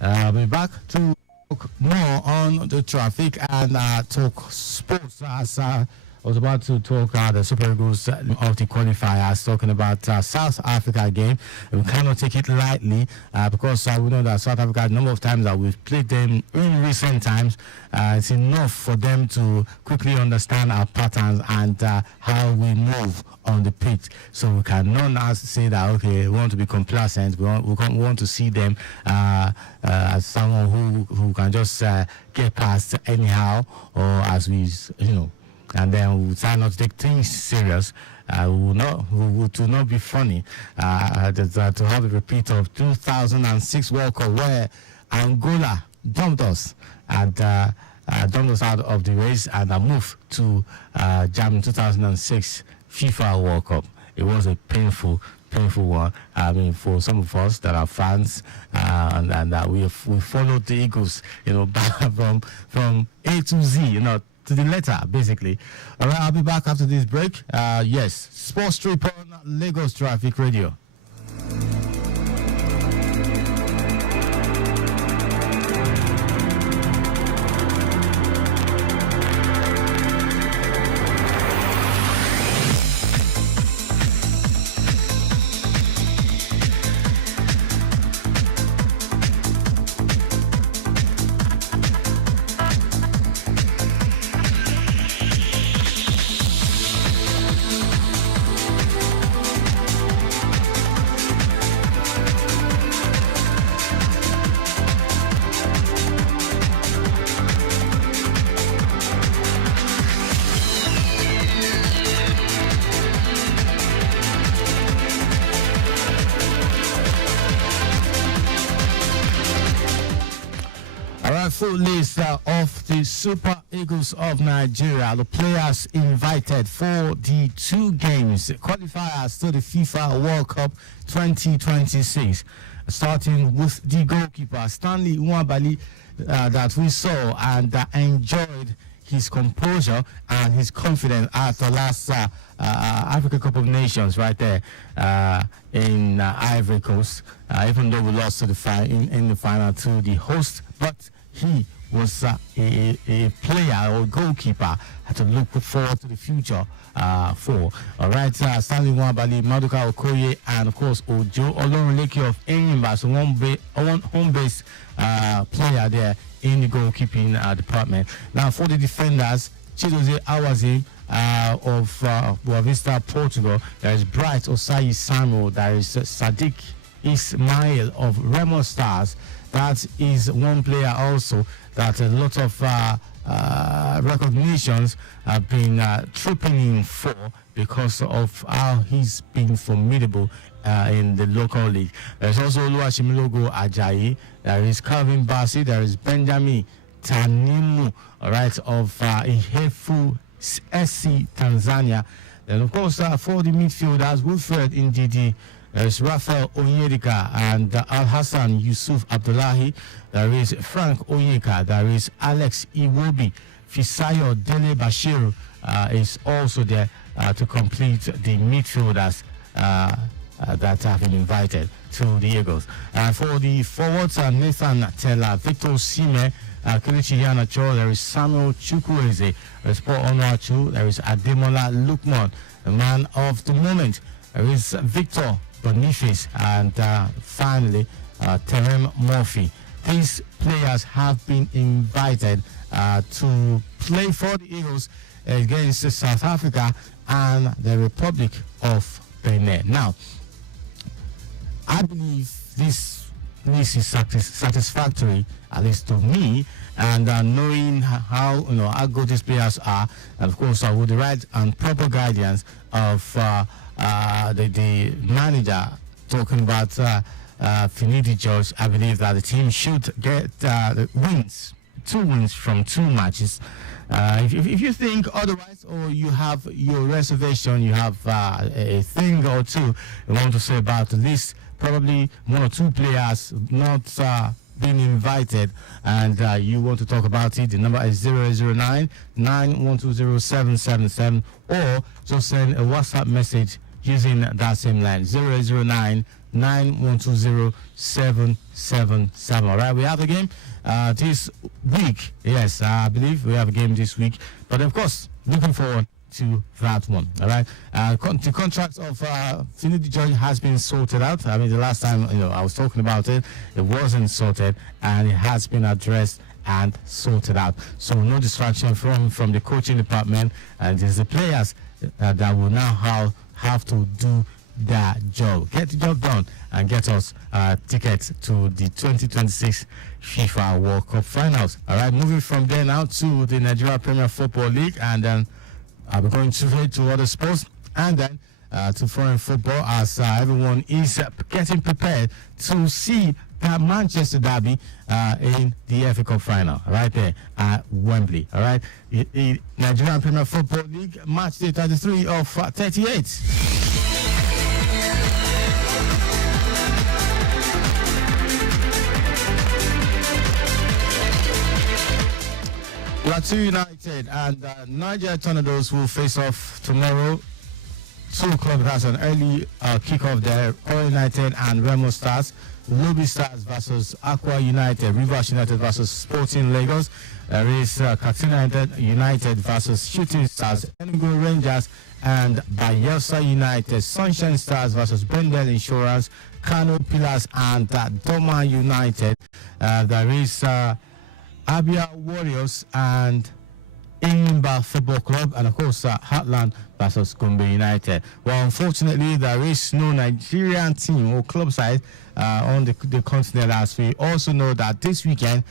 I'll be back to talk more on the traffic and talk sports as I was about to talk the Super Eagles of the qualifiers, talking about South Africa game. We cannot take it lightly because we know that South Africa, a number of times that we've played them in recent times, it's enough for them to quickly understand our patterns and how we move on the pitch. So we cannot now say that, okay, we want to be complacent. We want to see them as someone who can just get past anyhow, or as we, and then we try not to take things serious. Will not be funny to have a repeat of 2006 World Cup where Angola dumped us and dumped us out of the race and moved to Germany 2006 FIFA World Cup. It was a painful one. I mean, for some of us that are fans and we followed the Eagles, from A to Z, to the letter, basically. All right, I'll be back after this break. Yes, Sports Trip on Lagos Traffic Radio. Full list of the Super Eagles of Nigeria, the players invited for the 2 games, qualifiers to the FIFA World Cup 2026. Starting with the goalkeeper, Stanley Nwabali, that we saw and enjoyed his composure and his confidence at the last Africa Cup of Nations right there in Ivory Coast, even though we lost to in the final to the host, but he was a player or goalkeeper to look forward to the future for. All right, Stanley Nwabali, Maduka Okoye, and of course Ojo Olorunleke of Enyimba, so one home-based player there in the goalkeeping department. Now for the defenders, Chidozie Awazim of Boa Vista, Portugal. There is Bright Osayi Samuel. There is Sadiq Ismail of Remo Stars. That is one player also that a lot of recognitions have been trooping in for because of how he's been formidable in the local league. There's also Oluwashimilogo Ajayi, there is Calvin Bassi, there is Benjamin Tanimu, all right, of Ihefu SC Tanzania. And of course, for the midfielders, Wilfred Ndidi, there's Rafael Onyedika and Al Hassan Yusuf Abdullahi. There is Frank Onyeka. There is Alex Iwobi. Fisayo Dele Bashiru is also there to complete the midfielders that have been invited to the Eagles. For the forwards, Nathan Tella, Victor Sime, Kelechi Iheanacho, there is Samuel Chukwueze, there is Paul Onuachu, there is Ademola Lukman, the man of the moment. There is Victor Boniface, and finally Terem Murphy. These players have been invited to play for the Eagles against South Africa and the Republic of Benin. Now, I believe this list is satisfactory, at least to me, and knowing how good these players are, and of course with the right and proper guidance of the manager, talking about Finidi George, I believe that the team should get the wins, 2 wins from 2 matches. If you think otherwise, or you have your reservation, you have a thing or two you want to say about the list, probably 1 or 2 players not being invited, and you want to talk about it, the number is 009-9120-777, or just send a WhatsApp message using that same line, 009-9120-777. All right, we have a game this week. Yes, I believe we have a game this week, but of course, looking forward to that one. All right, the contract of Finidi George has been sorted out. I mean, the last time I was talking about it, it wasn't sorted, and it has been addressed and sorted out. So no distraction from the coaching department, and it's the players that will now have to do that job. Get the job done and get us tickets to the 2026 FIFA World Cup finals. All right, moving from there now to the Nigeria Premier Football League, and then I'll be going straight to other sports, and then to foreign football, as everyone is getting prepared to see that Manchester derby in the FA Cup final right there at Wembley. All right, the Nigerian Premier Football League match day 33 of 38. Plateau United and Niger Tornadoes will face off tomorrow. 2 o'clock, that's an early kickoff there. Oro United and Remo Stars. Lobby Stars versus Aqua United. Rivers United versus Sporting Lagos. There is Katsina United versus Shooting Stars. Enugu Rangers and Bayelsa United. Sunshine Stars versus Bendel Insurance. Kano Pillars and Doma United. There is Abia Warriors and Imba Football Club, and of course Heartland versus Gombe United. Well, unfortunately, there is no Nigerian team or club side on the continent, as we also know that this weekend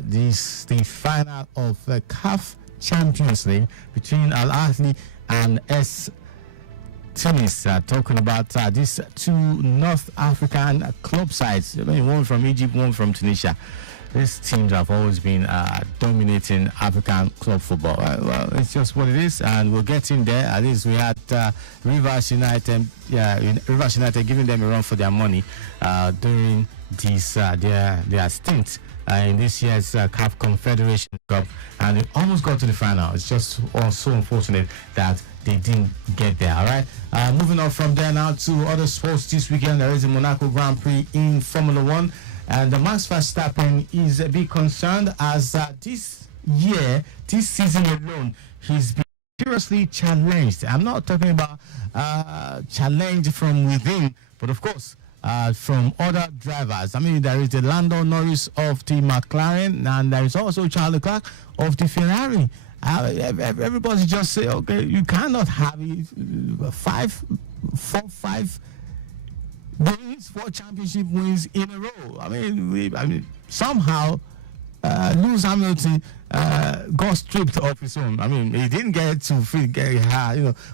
this the final of the CAF Champions League between Al Ahly and S Tunis. Talking about these 2 North African club sides, I mean, one from Egypt, one from Tunisia. These teams have always been dominating African club football. Well, it's just what it is, and we'll get in there. At least we had Rivers United giving them a run for their money during this their stint in this year's CAF Confederation Cup, and they almost got to the final. It's just so unfortunate that they didn't get there. All right, moving on from there now to other sports this weekend. There is a Monaco Grand Prix in Formula 1. And Max Verstappen is a bit concerned as this season alone, he's been seriously challenged. I'm not talking about challenge from within, but of course from other drivers. I mean, there is the Lando Norris of the McLaren, and there is also Charles Leclerc of the Ferrari. Everybody just say, okay, you cannot have 5 wins, 4 championship wins in a row. I mean, somehow Lewis Hamilton got stripped of his own. I mean, he didn't get to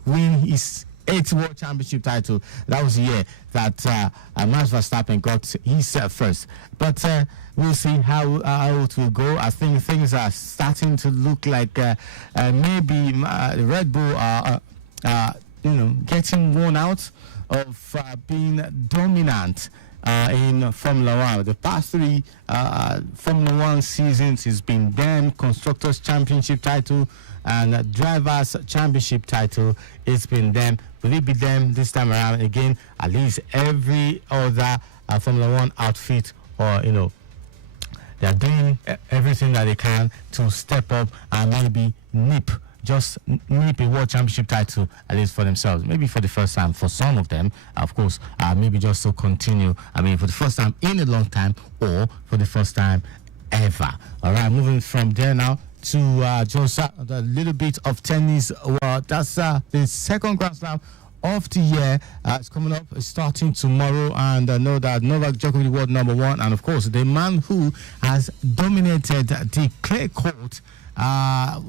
win his 8th World Championship title. That was the year that Max Verstappen got his first. But we'll see how it will go. I think things are starting to look like maybe Red Bull are getting worn out of being dominant in Formula One. The past 3 Formula One seasons has been them, Constructors' Championship title and Drivers' Championship title. It's been them. Will it be them this time around again? At least every other Formula One outfit, or they're doing everything that they can to step up and maybe nip a World Championship title, at least for themselves. Maybe for the first time for some of them, of course, maybe just to continue. I mean, for the first time in a long time, or for the first time ever. All right, moving from there now to just a little bit of tennis. Well, that's the second Grand Slam of the year. It's coming up. It's starting tomorrow, and I know that Novak Djokovic, world number 1, and of course the man who has dominated the clay court for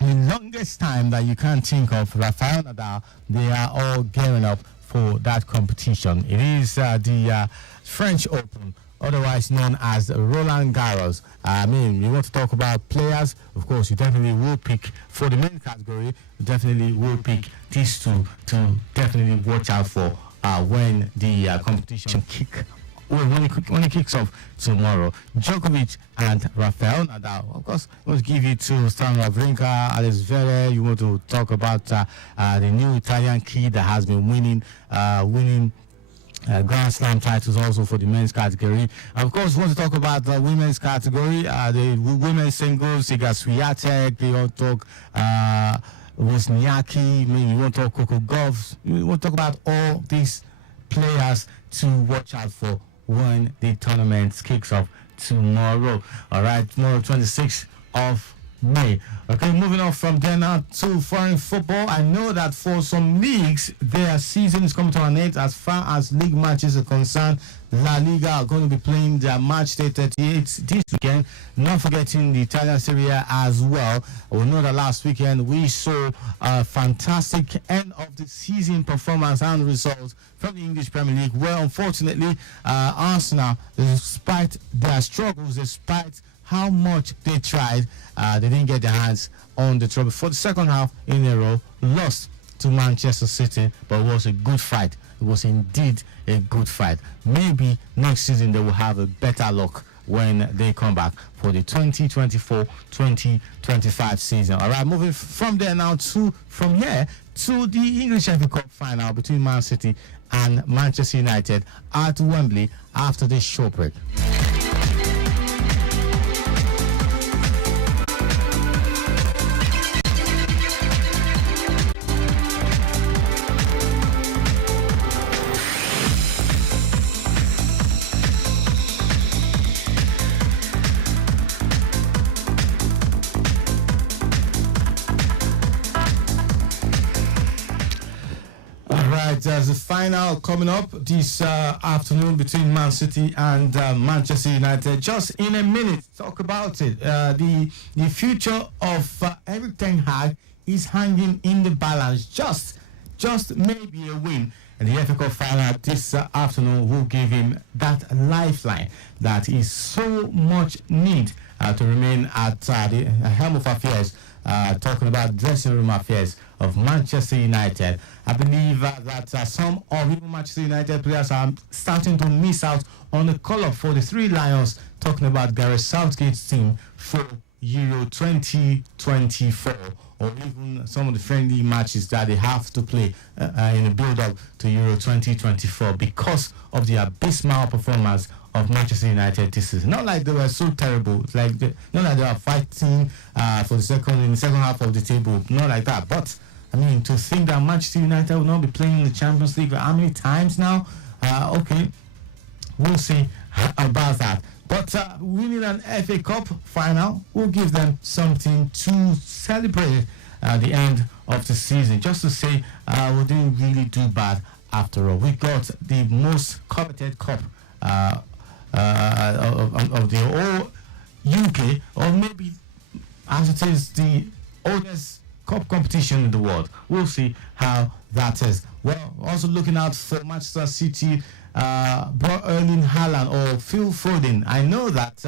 the longest time that you can't think of, Rafael Nadal. They are all gearing up for that competition. It is the French Open, otherwise known as Roland Garros. I mean, you want to talk about players, of course, you definitely will pick, for the main category, you definitely will pick these 2 to definitely watch out for when the competition when it kicks off tomorrow. Djokovic and Rafael Nadal. Of course, I want to give you 2, Stan Wawrinka, Alex Zverev. You want to talk about the new Italian kid that has been winning Grand Slam titles also for the men's category. Of course, we want to talk about the women's category, the women's singles. You got Swiatek, you want to talk Wozniacki, maybe you want to talk Coco Gauff. We want to talk about all these players to watch out for when the tournament kicks off tomorrow. All right, tomorrow, 26th of May. Okay, moving on from there now to foreign football. I know that for some leagues, their season is coming to an end. As far as league matches are concerned, La Liga are going to be playing their match day 38 this weekend. Not forgetting the Italian Serie A as well. We know that last weekend we saw a fantastic end of the season performance and results from the English Premier League. Well, unfortunately, Arsenal, despite their struggles, despite how much they tried, they didn't get their hands on the trophy for the second half in a row. Lost to Manchester City, but it was a good fight. It was indeed a good fight. Maybe next season they will have a better luck when they come back for the 2024-2025 season. All right, moving from there now from here to the English FA Cup final between Man City and Manchester United at Wembley after this short break. There's a final coming up this afternoon between Man City and Manchester United. Just in a minute, talk about it. The future of Erik ten Hag is hanging in the balance. Just maybe a win. And the FA Cup final this afternoon will give him that lifeline that is so much need to remain at the helm of affairs. Talking about dressing room affairs of Manchester United. I believe that some of even Manchester United players are starting to miss out on the call-up for the Three Lions, talking about Gareth Southgate's team for Euro 2024, or even some of the friendly matches that they have to play in the build-up to Euro 2024 because of the abysmal performance of Manchester United this season. Not like they were so terrible, not like they were fighting for the second half of the table, not like that. But I mean, to think that Manchester United will not be playing in the Champions League how many times now? Okay, we'll see about that. But winning an FA Cup final will give them something to celebrate at the end of the season. Just to say, we didn't really do bad after all. We got the most coveted cup of the whole UK, or maybe as it is the oldest cup competition in the world. We'll see how that is. Well, also looking out for Manchester City, brought Erling Haaland or Phil Foden. I know that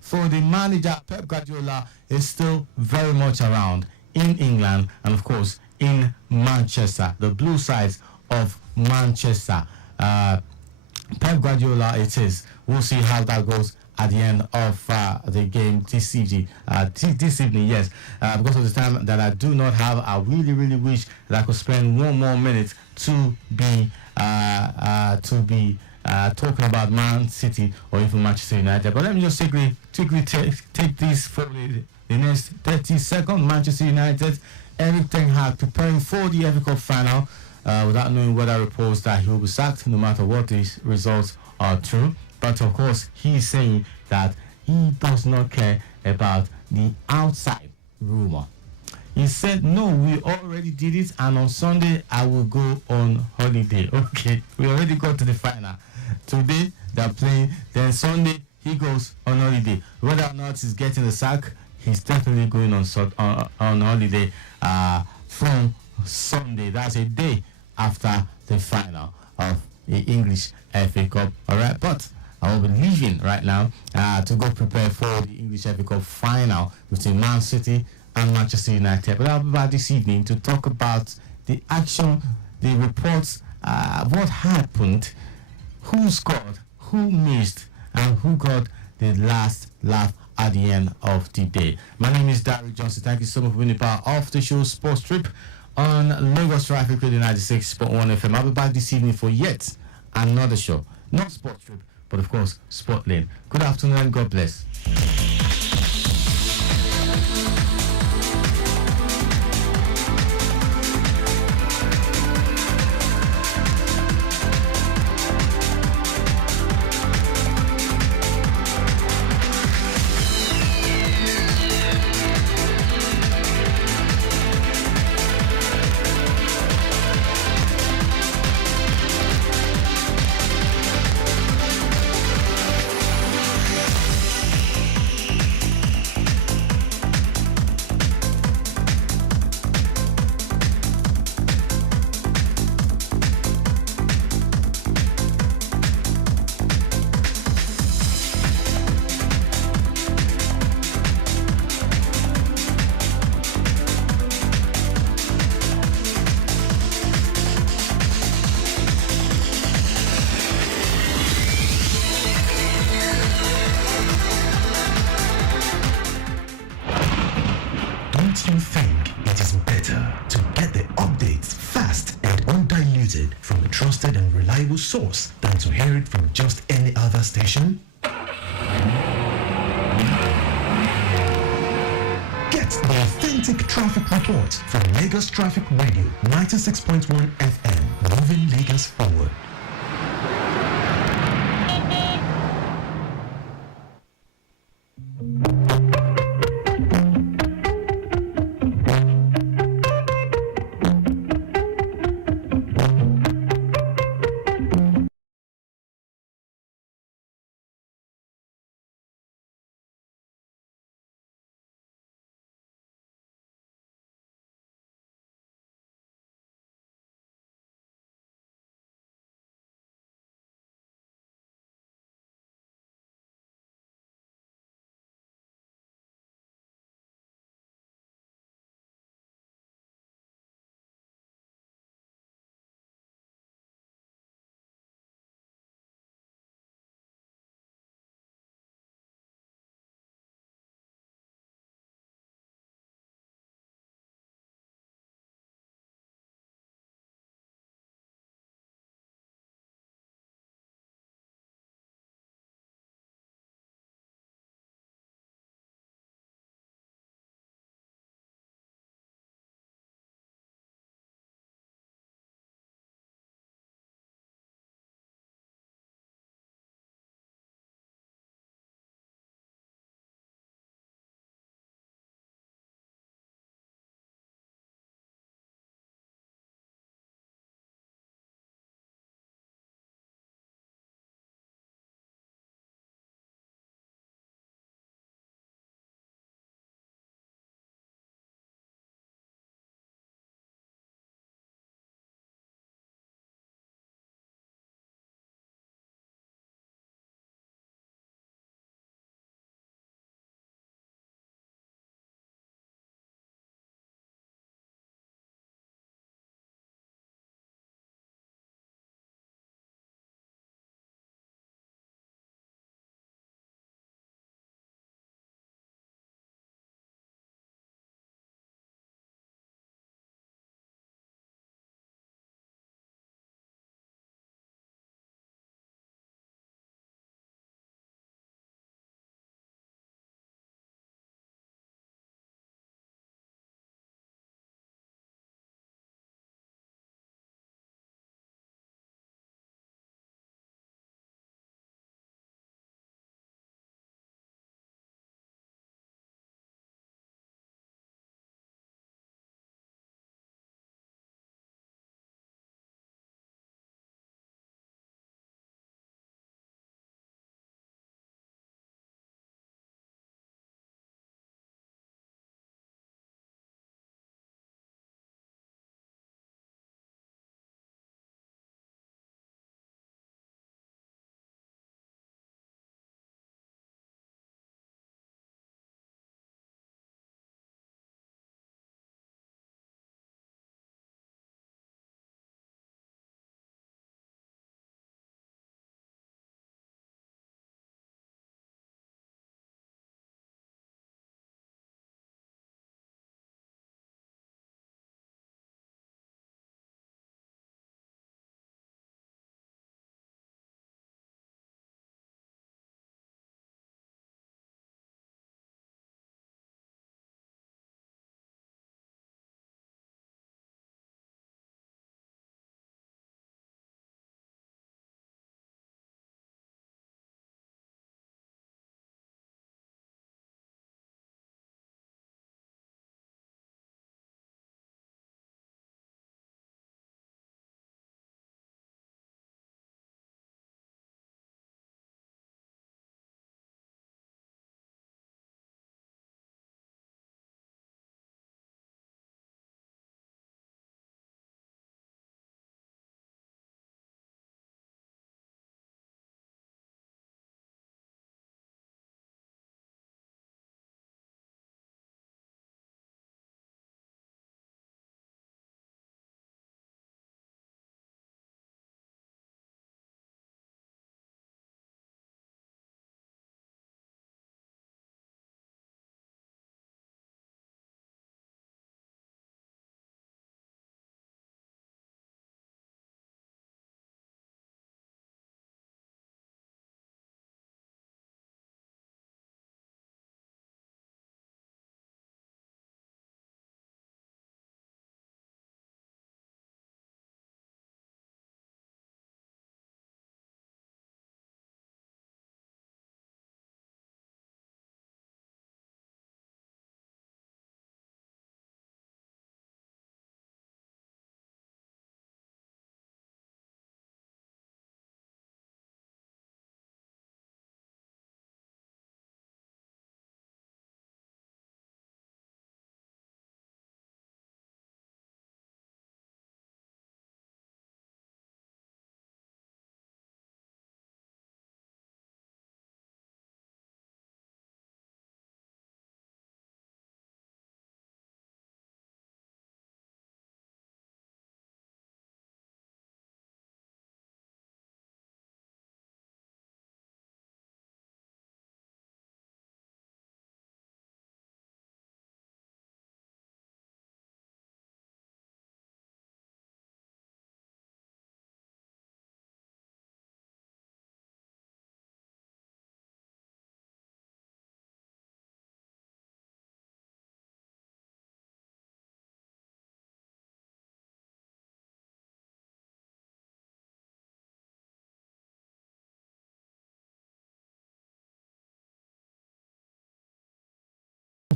for the manager, Pep Guardiola is still very much around in England and, of course, in Manchester, the blue sides of Manchester. Pep Guardiola it is. We'll see how that goes at the end of the game this evening. This evening, yes. Because of the time that I do not have, I really, really wish that I could spend one more minute to be talking about Man City or even Manchester United. But let me just quickly take this for the next 30 seconds. Manchester United, Eric Ten Hag preparing for the FA Cup final without knowing whether reports that he will be sacked no matter what these results are true. But of course, he is saying that he does not care about the outside rumor. He said, no, we already did it, and on Sunday I will go on holiday. Okay, we already got to the final. Today they're playing, then Sunday he goes on holiday. Whether or not he's getting the sack, he's definitely going on holiday from Sunday. That's a day after the final of the English FA Cup. All right, but I will be leaving right now to go prepare for the English FA Cup final between Man City and Manchester United. But I'll be back this evening to talk about the action, the reports, what happened, who scored, who missed, and who got the last laugh at the end of the day. My name is Darryl Johnson. Thank you so much for being a part of the show Sports Trip on Lagos Traffic Radio 96.1 FM. I'll be back this evening for yet another show. Not Sports Trip, but of course, Sport Lane. Good afternoon and God bless. Don't you think it is better to get the updates fast and undiluted from a trusted and reliable source than to hear it from just any other station? Get the authentic traffic report from Lagos Traffic Radio 96.1 FM, moving Lagos forward.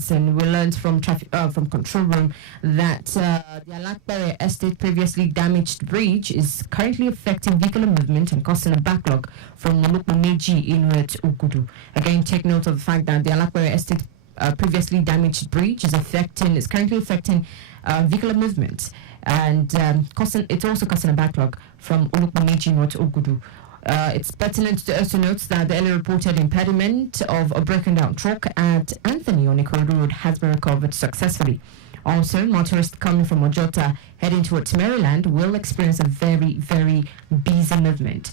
Essen, we learned from control room that the Alakbere Estate previously damaged bridge is currently affecting vehicular movement and causing a backlog from Nolokumeji inward Ugudu. Again, take note of the fact that the Alakbere Estate previously damaged bridge is currently affecting vehicular movement and it's also causing a backlog from Olokumeji inward Ugudu. It's pertinent to also note that the earlier reported impediment of a broken down truck at Anthony on Ikorodu Road has been recovered successfully. Also, motorists coming from Ojota heading towards Maryland will experience a very, very busy movement.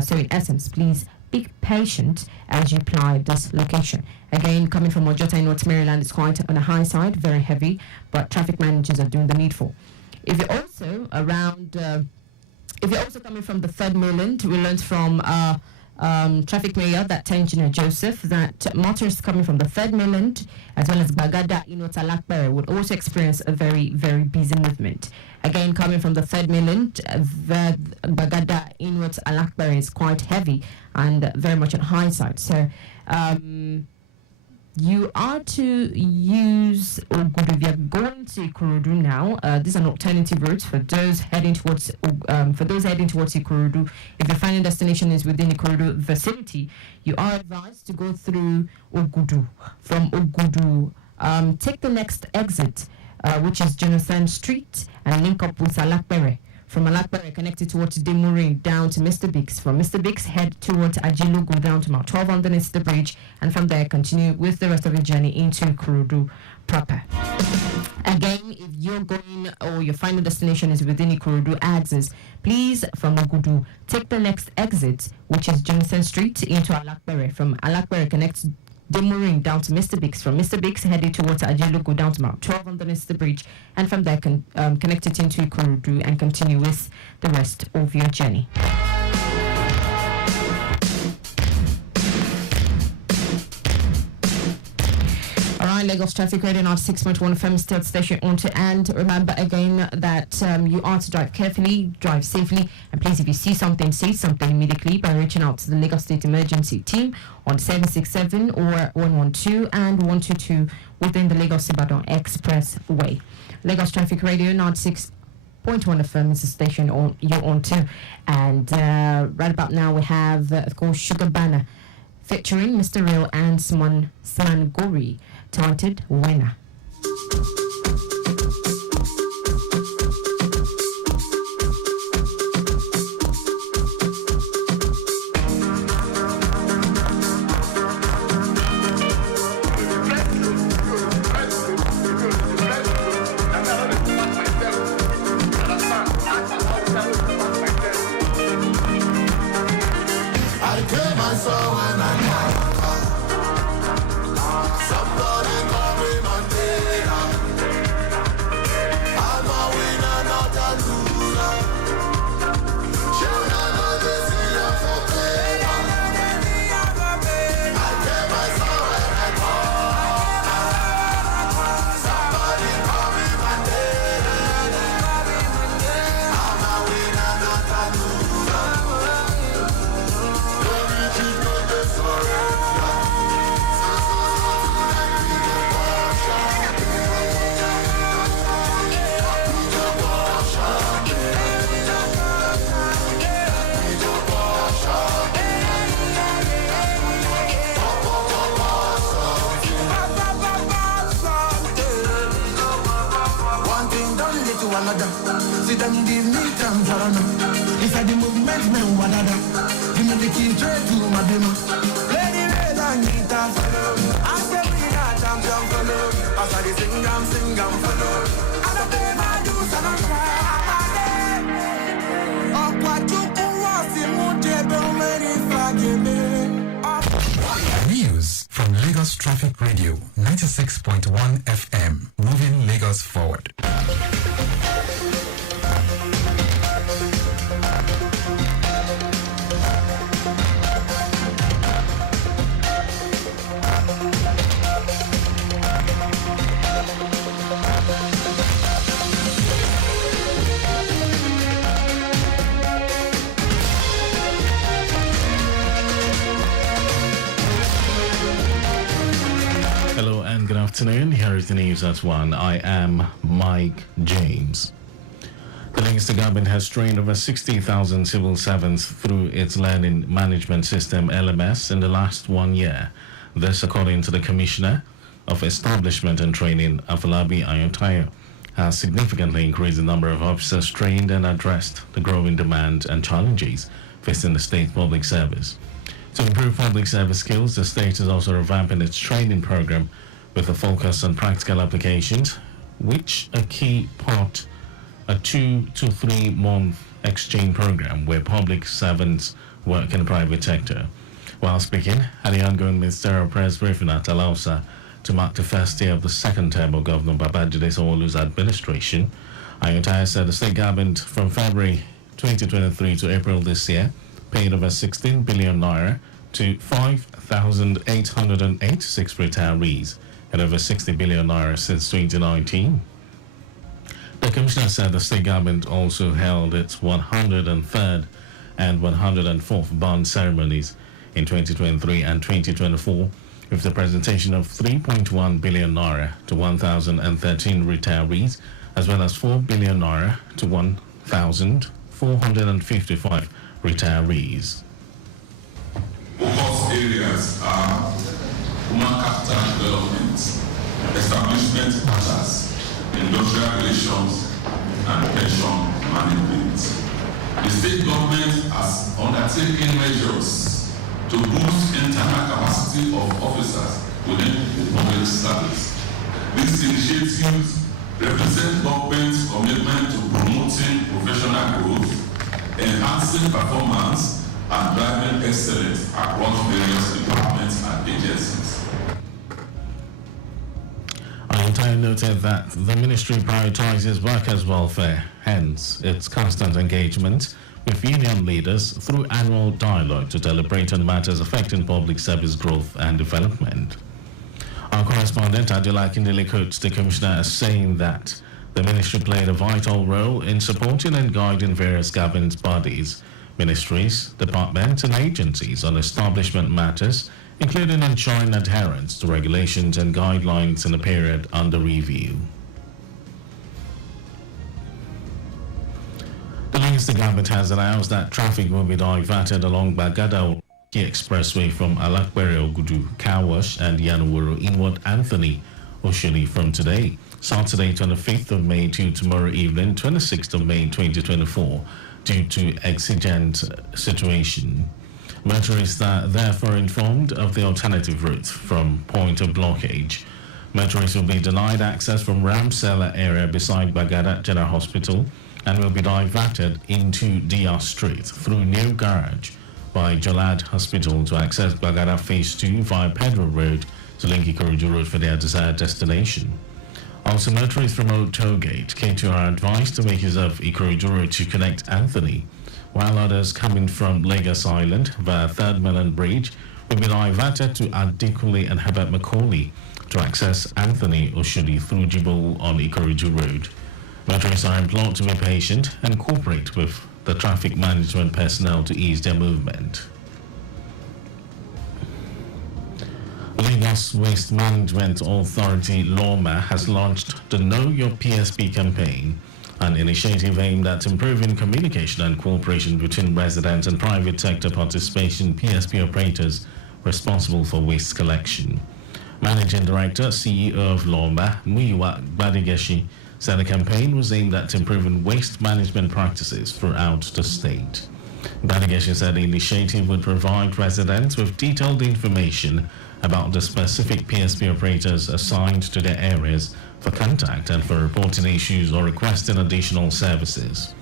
So in essence, please be patient as you apply this location. Again, coming from Ojota in North Maryland is quite on the high side, very heavy, but traffic managers are doing the needful. If you're also coming from the third mainland, we learned from traffic mayor, that Engineer Joseph, that motorists coming from the third mainland as well as Bagada Inot Alakbere would also experience a very, very busy movement. Again, coming from the third mainland, the Bagada Inot Alakbere is quite heavy and very much on high side. So you are to use Ogudu. If you're going to Ikorodu now, these are an alternative routes for those heading towards Ikorodu. If your final destination is within Ikorodu vicinity, you are advised to go through Ogudu. From Ogudu, take the next exit, which is Jonathan Street, and link up with Alakbere. From Alakbere, connected towards Demurin down to Mr. Biggs. From Mr. Biggs, head towards Ajilugu down to Mount 12 underneath the bridge, and from there continue with the rest of your journey into Ikorodu proper. Again, if you're going or your final destination is within Ikorodu axis, please, from Ogudu, take the next exit, which is Jonathan Street, into Alakbere. From Alakbere, connect Demurin down to Mr. Biggs. From Mr. Biggs, headed towards Ajilugu down to Mount 12 underneath the bridge, and from there connect it into Ikorodu and continue with the rest of your journey. Alright, Lagos Traffic Radio on 6.1 FM still station on to end. Remember again that you are to drive carefully, drive safely, and please, if you see something, say something immediately by reaching out to the Lagos State Emergency Team on 767 or 112 and 122 within the Lagos Ibadan Expressway. Lagos Traffic Radio 96.1 FM is the station you're on to, and right about now we have, of course, Sugar Banner featuring Mr. Real and Sman Gori, titled Winner. I kill myself when I somebody call me Mandela. I'm a winner, not a loser. Children of the sea for paper. I kill myself when I somebody call me Mandela. I'm a winner, not a loser. One thing don't lead to another. See them give me time for another. Inside the movement, man, one another. Give me the key straight to my demo. Lady Red and Nita follow. I say we got champion follow. As I sing, I'm follow. I don't pay my dues and I'm trying. Oh, what you can watch in Monte, don't let it forgive me. News from Lagos Traffic Radio 96.1 FM, moving Lagos forward. afternoon. Here is the news at 1. I am Mike James. The Leicester government has trained over 60,000 civil servants through its learning management system LMS in the last 1 year. This according to the Commissioner of Establishment and Training, Afolabi Ayotayo, has significantly increased the number of officers trained and addressed the growing demand and challenges facing the state public service. To improve public service skills, the state is also revamping its training program with a focus on practical applications, which a key part, a 2 to 3 month exchange program where public servants work in the private sector. While speaking at the ongoing ministerial press briefing at Alausa to mark the first day of the second term of Governor Babajide Sanwo-Olu's administration, Ayotayo said the state government from February 2023 to April this year paid over 16 billion naira to 5,886 retirees and over 60 billion naira since 2019. The Commissioner said the state government also held its 103rd and 104th bond ceremonies in 2023 and 2024 with the presentation of 3.1 billion naira to 1,013 retirees as well as 4 billion naira to 1,455 retirees. Focus areas are human capital development, establishment matters, industrial relations, and pension management. The state government has undertaken measures to boost internal capacity of officers within the public service. These initiatives represent government's commitment to promoting professional growth, enhancing performance, and driving excellence across various departments and agencies. Ayotayo noted that the ministry prioritizes workers' welfare, hence its constant engagement with union leaders through annual dialogue to deliberate on matters affecting public service growth and development. Our correspondent Adeola Akindele quotes the Commissioner as saying that the ministry played a vital role in supporting and guiding various government bodies, ministries, departments and agencies on establishment matters, including ensuring adherence to regulations and guidelines in the period under review. The Leicester government has announced that traffic will be diverted along Bagada Expressway from Alakbere Ogudu, Kawash and Yanwuru inward Anthony Oshuni from today, Saturday 25th of May to tomorrow evening, 26th of May 2024, due to exigent situation. Motorists are therefore informed of the alternative route from point of blockage. Motorists will be denied access from Ramsela area beside Bagada General Hospital and will be diverted into DR Street through New Garage by Jalad Hospital to access Bagada Phase 2 via Pedro Road to link Ikorodu Road for their desired destination. Also, motorists from Old Tollgate, K2 are advised to make use of Ikorodu Road to connect Anthony, while others coming from Lagos Island via Third Mainland Bridge will be diverted to Adikuli and Herbert Macaulay to access Anthony Oshudi through Jibowu on Ikorodu Road. Motorists are implored to be patient and cooperate with the traffic management personnel to ease their movement. Lagos Waste Management Authority LOMA has launched the Know Your PSP campaign, an initiative aimed at improving communication and cooperation between residents and private sector participation PSP operators responsible for waste collection. Managing Director, CEO of LOMA, Muyiwa Gbadigeshi, said the campaign was aimed at improving waste management practices throughout the state. Gbadigeshi said the initiative would provide residents with detailed information about the specific PSP operators assigned to their areas for contact and for reporting issues or requesting additional services.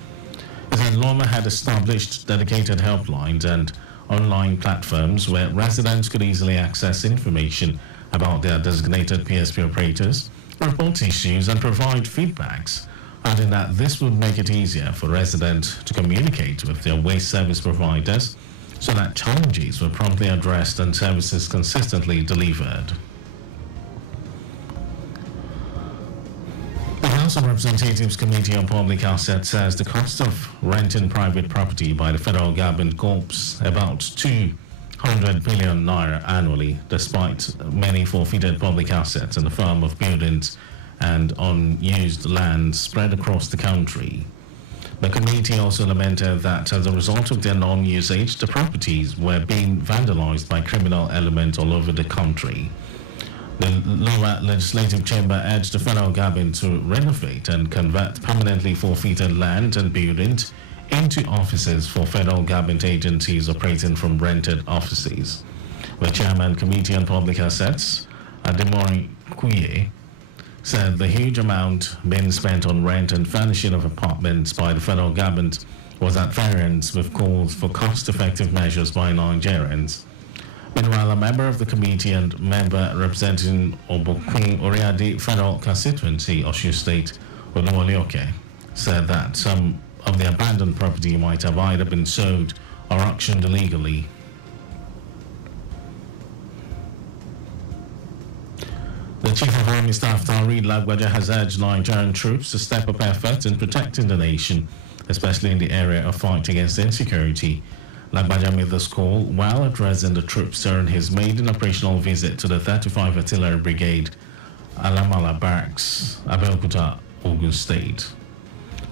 He said LOMA had established dedicated helplines and online platforms where residents could easily access information about their designated PSP operators, report issues and provide feedbacks, adding that this would make it easier for residents to communicate with their waste service providers so that challenges were promptly addressed and services consistently delivered. The House of Representatives Committee on Public Assets says the cost of renting private property by the federal government gulps about 2 100 billion naira annually, despite many forfeited public assets in the form of buildings and unused land spread across the country. The committee also lamented that as a result of their non-usage, the properties were being vandalized by criminal elements all over the country. The lower legislative chamber urged the federal government to renovate and convert permanently forfeited land and buildings into offices for federal government agencies operating from rented offices. The chairman, Committee on Public Assets, Ademori Kuye, said the huge amount being spent on rent and furnishing of apartments by the federal government was at variance with calls for cost-effective measures by Nigerians. Meanwhile, a member of the committee and member representing Obokun Oriade Federal Constituency, Osun State, Oluwole, said that some of the abandoned property might have either been sold or auctioned illegally. The Chief of Army Staff, Taoreed Lagbaja, has urged Nigerian troops to step up efforts in protecting the nation, especially in the area of fight against insecurity. Lagbaja made this call while addressing the troops during his maiden operational visit to the 35 Artillery Brigade, Alamala Barracks, Abeokuta, Ogun State.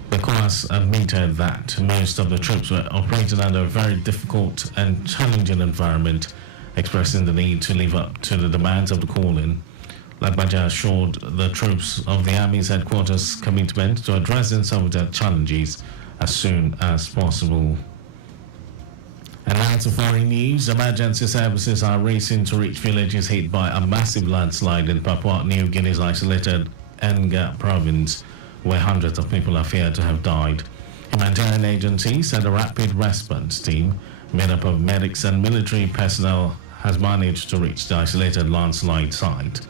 The class admitted that most of the troops were operating under a very difficult and challenging environment, expressing the need to live up to the demands of the calling. Lagbaja assured the troops of the Army's headquarters commitment to addressing some of their challenges as soon as possible. And now to foreign news. Emergency services are racing to reach villages hit by a massive landslide in Papua New Guinea's isolated Enga province, where hundreds of people are feared to have died. Humanitarian agencies said a rapid response team made up of medics and military personnel has managed to reach the isolated landslide site.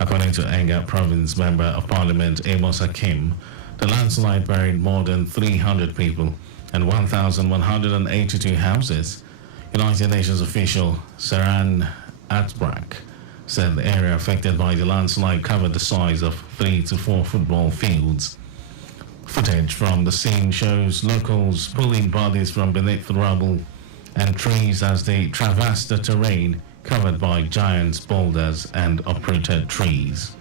According to Enga Province Member of Parliament Amos Hakim, the landslide buried more than 300 people and 1,182 houses. United Nations official Saran Atbrak said the area affected by the landslide covered the size of 3 to 4 football fields. Footage from the scene shows locals pulling bodies from beneath the rubble and trees as they traverse the terrain covered by giant boulders and uprooted trees.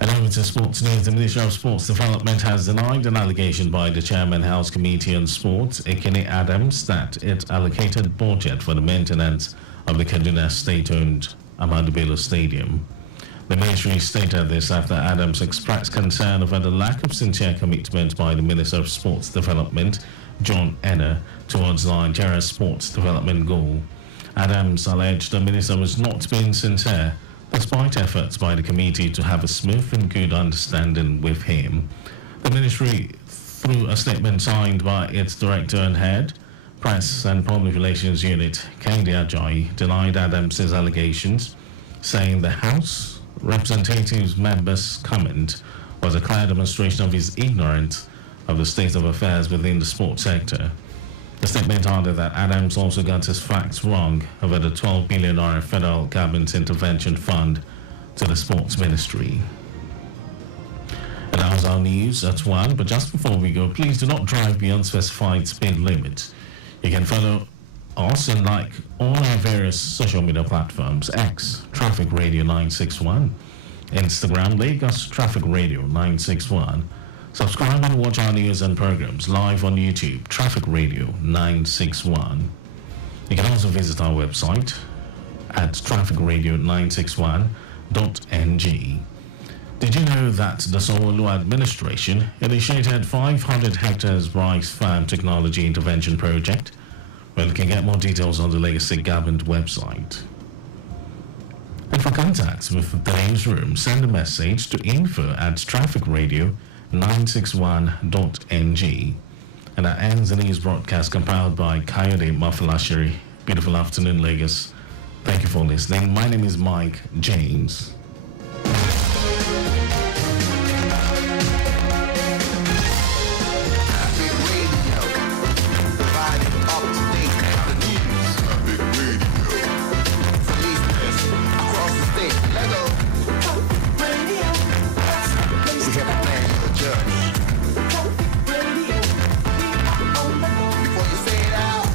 And over to sports news. The Ministry of Sports Development has denied an allegation by the Chairman House Committee on Sports, Ekene Adams, that it allocated budget for the maintenance of the Kaduna state-owned Ahmadu Bello Stadium. The ministry stated this after Adams expressed concern over the lack of sincere commitment by the Minister of Sports Development, John Enna, towards Nigeria's sports development goal. Adams alleged the minister was not being sincere, despite efforts by the committee to have a smooth and good understanding with him. The ministry, through a statement signed by its director and head, Press and Public Relations Unit, Kehinde Ajayi, denied Adams' allegations, saying the House Representatives member's comment was a clear demonstration of his ignorance of the state of affairs within the sports sector. The statement added that Adams also got his facts wrong over the 12 billion federal government intervention fund to the sports ministry. And that was our news at 1. But just before we go, please do not drive beyond specified speed limits. You can follow us and like all our various social media platforms: X, Traffic Radio 961, Instagram, Lagos Traffic Radio 961. Subscribe and watch our news and programs live on YouTube, Traffic Radio 961. You can also visit our website at trafficradio961.ng. Did you know that the Sanwo-Olu administration initiated 500 hectares rice farm technology intervention project? Well, you can get more details on the Lagos State Government website. And for contacts with the newsroom, send a message to info@trafficradio961.ng. And that ends the news broadcast compiled by Kayode Mafalashiri. Beautiful afternoon, Lagos. Thank you for listening. My name is Mike James. Before you say it out,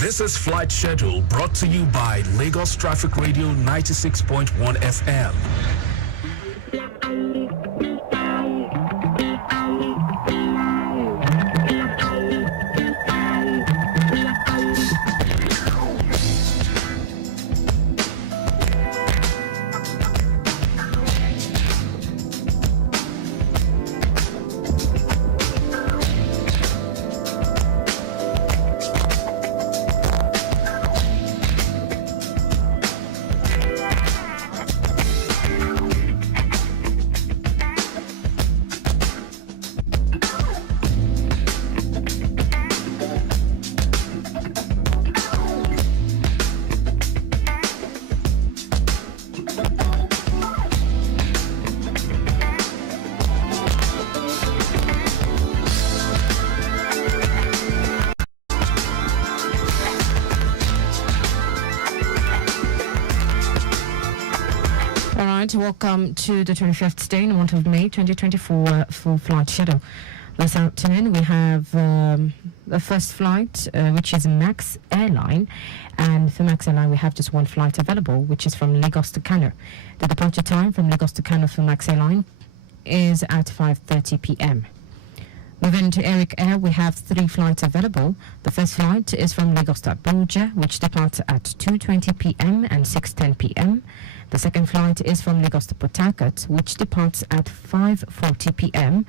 This is Flight Schedule brought to you by Lagos Traffic Radio 96.1 FM. Welcome to the 25th day in the month of May 2024 full flight schedule. This afternoon we have the first flight, which is Max Airline, and for Max Airline we have just one flight available, which is from Lagos to Kano. The departure time from Lagos to Kano for Max Airline is at 5:30 p.m. Moving to Eric Air, we have 3 flights available. The first flight is from Lagos to Abuja, which departs at 2:20 p.m. and 6:10 p.m. The second flight is from Lagos to Port Harcourt, which departs at 5:40 p.m.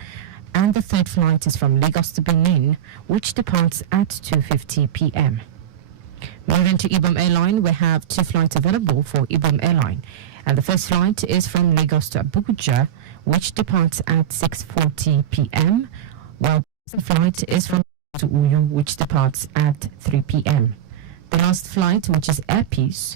And the third flight is from Lagos to Benin, which departs at 2:50 p.m. Moving to Ibom Airline, we have 2 flights available for Ibom Airline. And the first flight is from Lagos to Abuja, which departs at 6:40 p.m., while the flight is from to Uyo, which departs at 3 p.m. The last flight, which is Air Peace,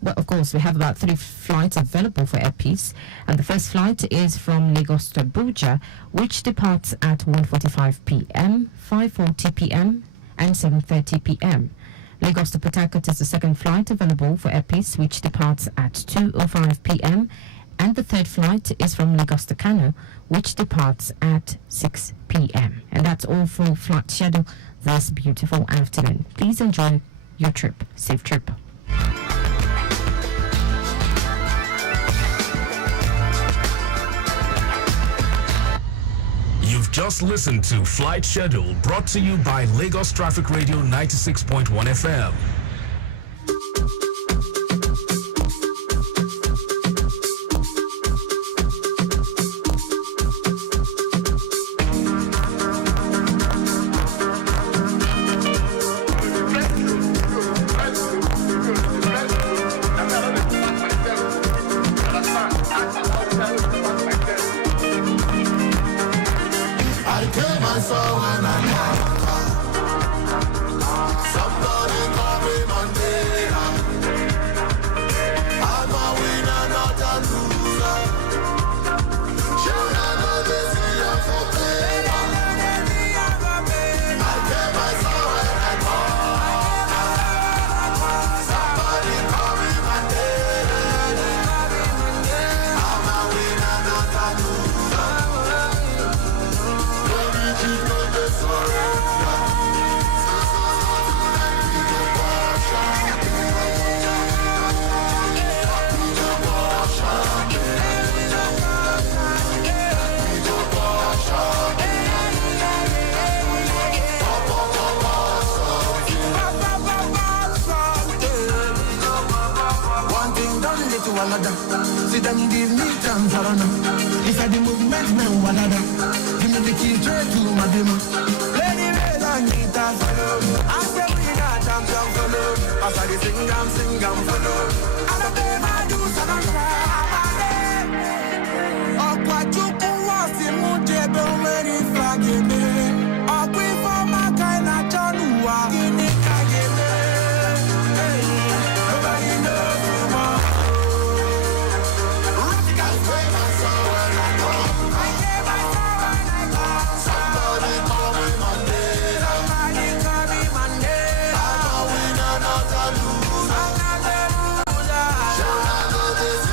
well, of course, we have about 3 flights available for Air Peace, and the first flight is from Lagos to Abuja, which departs at 1:45 p.m., 5:40 p.m., and 7:30 p.m. Lagos to Port Harcourt is the second flight available for Air Peace, which departs at 2:05 p.m., and the third flight is from Lagos to Kano, which departs at 6 p.m. And that's all for flight schedule this beautiful afternoon. Please enjoy your trip. Safe trip. You've just listened to Flight Schedule brought to you by Lagos Traffic Radio 96.1 FM. See them give me chance, I don't know. If I the movement, man, one other. Give me the key straight to my demo. Lady Red and guitar follow. I say we got champion follow. As I sing, I'm follow. I don't pay my dues, I don't try. Oh, what you can was in Mute, don't very forgive me. Oh, we for my kind of Janua. In it, I give me. Nobody knows tomorrow. This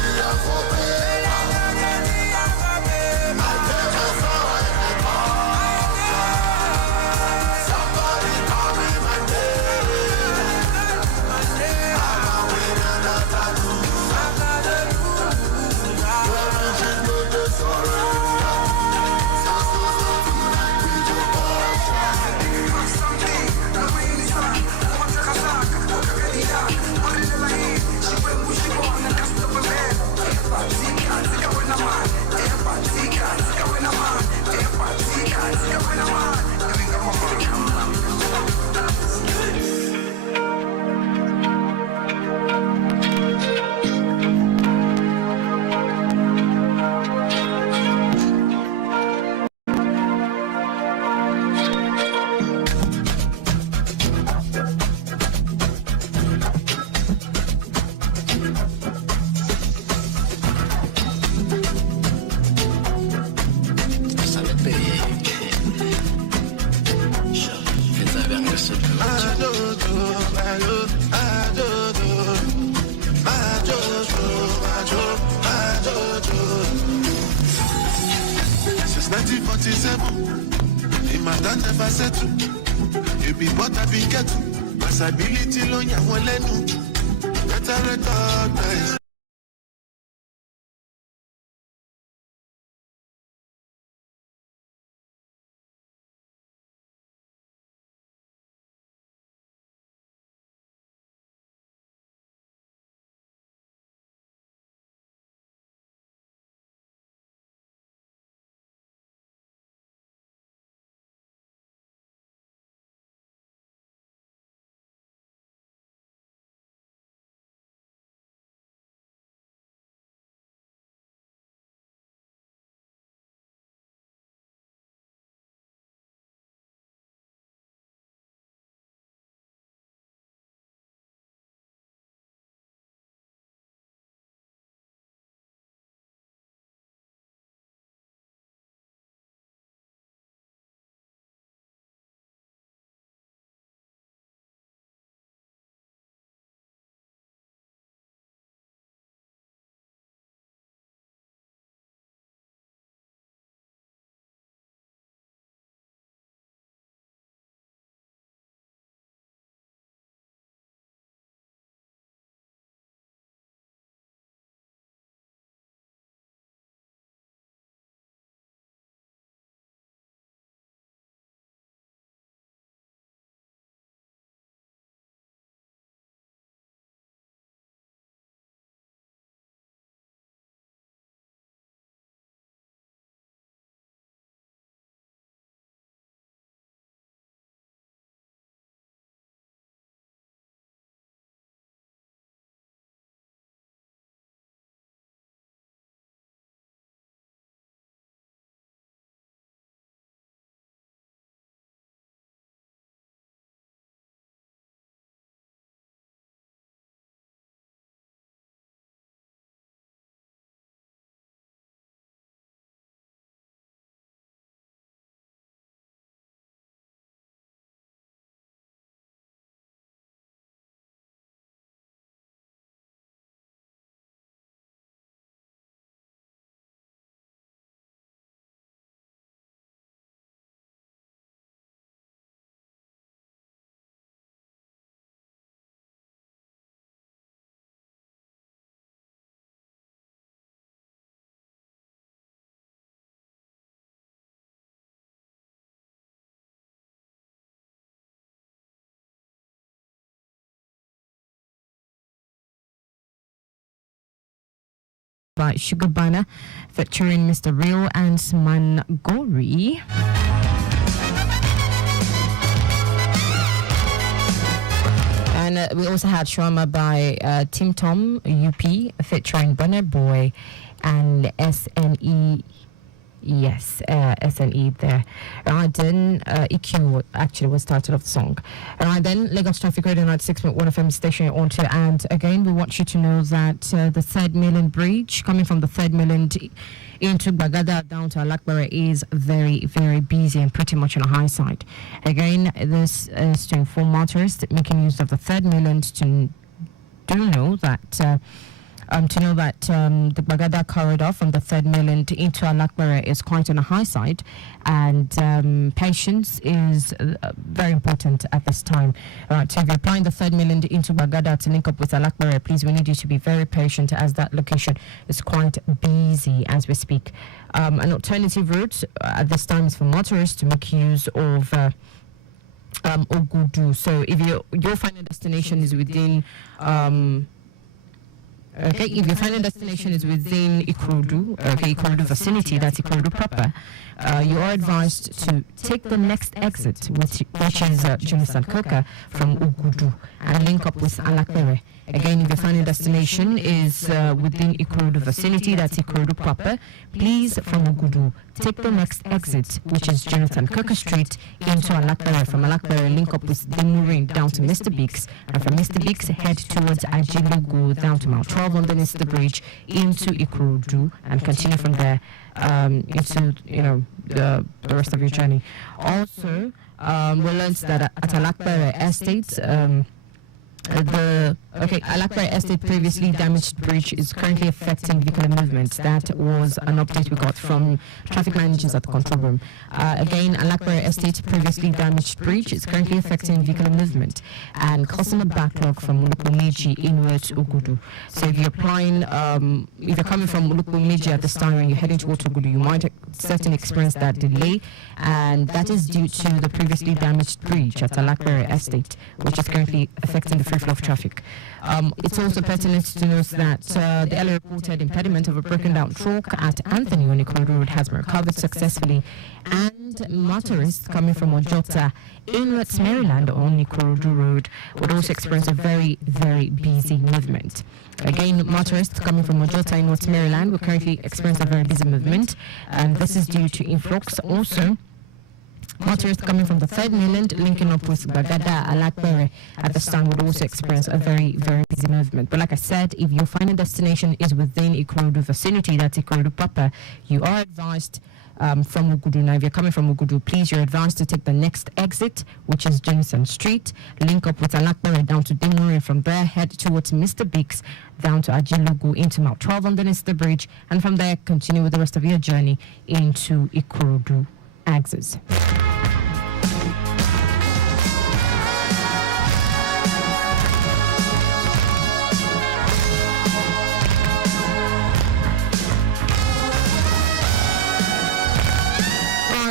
77. The matter never settle. You be what I be get. Possibility lo ya won lenu. Better recognize. By Sugar Banner featuring Mr. Real and Mangori. And we also had Shwama by Tim Tom UP featuring Burner Boy and SNE. Yes, SNE there. Right then, EQ actually was title of the song. Right then, Lagos Traffic Radio 96.1 FM station on to, and again, we want you to know that the Third Mainland Bridge coming from the Third Mainland into Bagada down to Alakbara is very, very busy and pretty much on the high side. Again, this is to inform motorists making use of the Third Mainland to know that the Bagada corridor from the Third Mainland into Alakbara is quite on the high side, and patience is very important at this time. Right, so if you're applying the Third Mainland into Bagada to link up with Alakbara, please, we need you to be very patient as that location is quite busy as we speak. An alternative route at this time is for motorists to make use of Ogudu. So if your final destination is within if your final destination is within Ikorodu, Ikorodu vicinity, that's Ikorodu proper, you are advised to take the next exit, which is Jonathan Koka from Ogudu, and link up with Alakbere. Again, if your final destination is within Ikorodu vicinity, that's Ikorodu proper, please, from Ogudu, take the next exit, which is Jonathan Koka Street, into Alakbere. From Alakbere, link up with Demurin down to Mr. Biggs, and from Mr. Biggs, head towards Ajilugu down to Mount 12 underneath the bridge into Ikorodu, and continue from there into the rest of your journey. Also, we learned that at Alakbere Estate, Alakbare Estate previously damaged bridge is currently affecting vehicular movements. That was an update we got from traffic managers at the control room. Again, Alakbare Estate previously damaged bridge is currently affecting vehicular movement and causing a backlog from Mulukumiji inwards Ugudu. So if you're applying, if you're coming from Mulukumiji at this time and you're heading towards Ugudu, you might certainly experience that delay, and that is due to the previously damaged bridge at Alakbare Estate, which is currently affecting the free flow of traffic. It's also pertinent to note that the earlier reported impediment of a broken down truck at Anthony on Ikorodu Road has been recovered successfully, and motorists coming from Ojota inwards Maryland on Ikorodu Road would also experience a very, very busy movement. Again, motorists coming from Ojota inwards Maryland will currently experience a very busy movement, and this is due to influx. Also, motorists coming from the third mainland linking up with Bagada, Alakbare at the stand would also experience a very, very busy movement. But like I said, if your final destination is within Ikorodu vicinity, that's Ikorodu proper, you are advised from Ugudu. Now, if you're coming from Ugudu, please, you're advised to take the next exit, which is Jenison Street, link up with Alakbare down to Dimuri, from there head towards Mr. Biggs, down to Ajilugu into Mount 12 underneath the bridge, and from there continue with the rest of your journey into Ikorodu axis.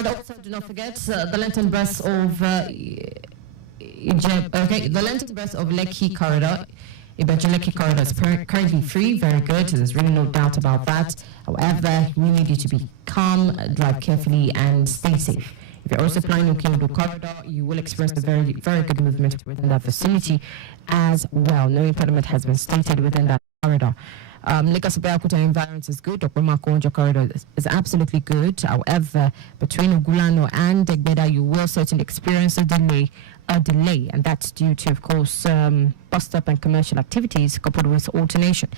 Also, do not forget the Lenten Bus of the Lenten Bus of Lekki Corridor. Lekki Corridor is currently free, very good. There's really no doubt about that. However, we need you to be calm, drive carefully, and stay safe. If you're also flying on Okeodo Corridor, you will experience a very, very good movement within that vicinity as well. No impediment has been stated within that corridor. Lagos Abeokuta environment is good. Okpema-Akonjo corridor is absolutely good. However, between Ogulano and Egbeda, you will certainly experience a delay, and that's due to, of course, bus stop and commercial activities coupled with alternation.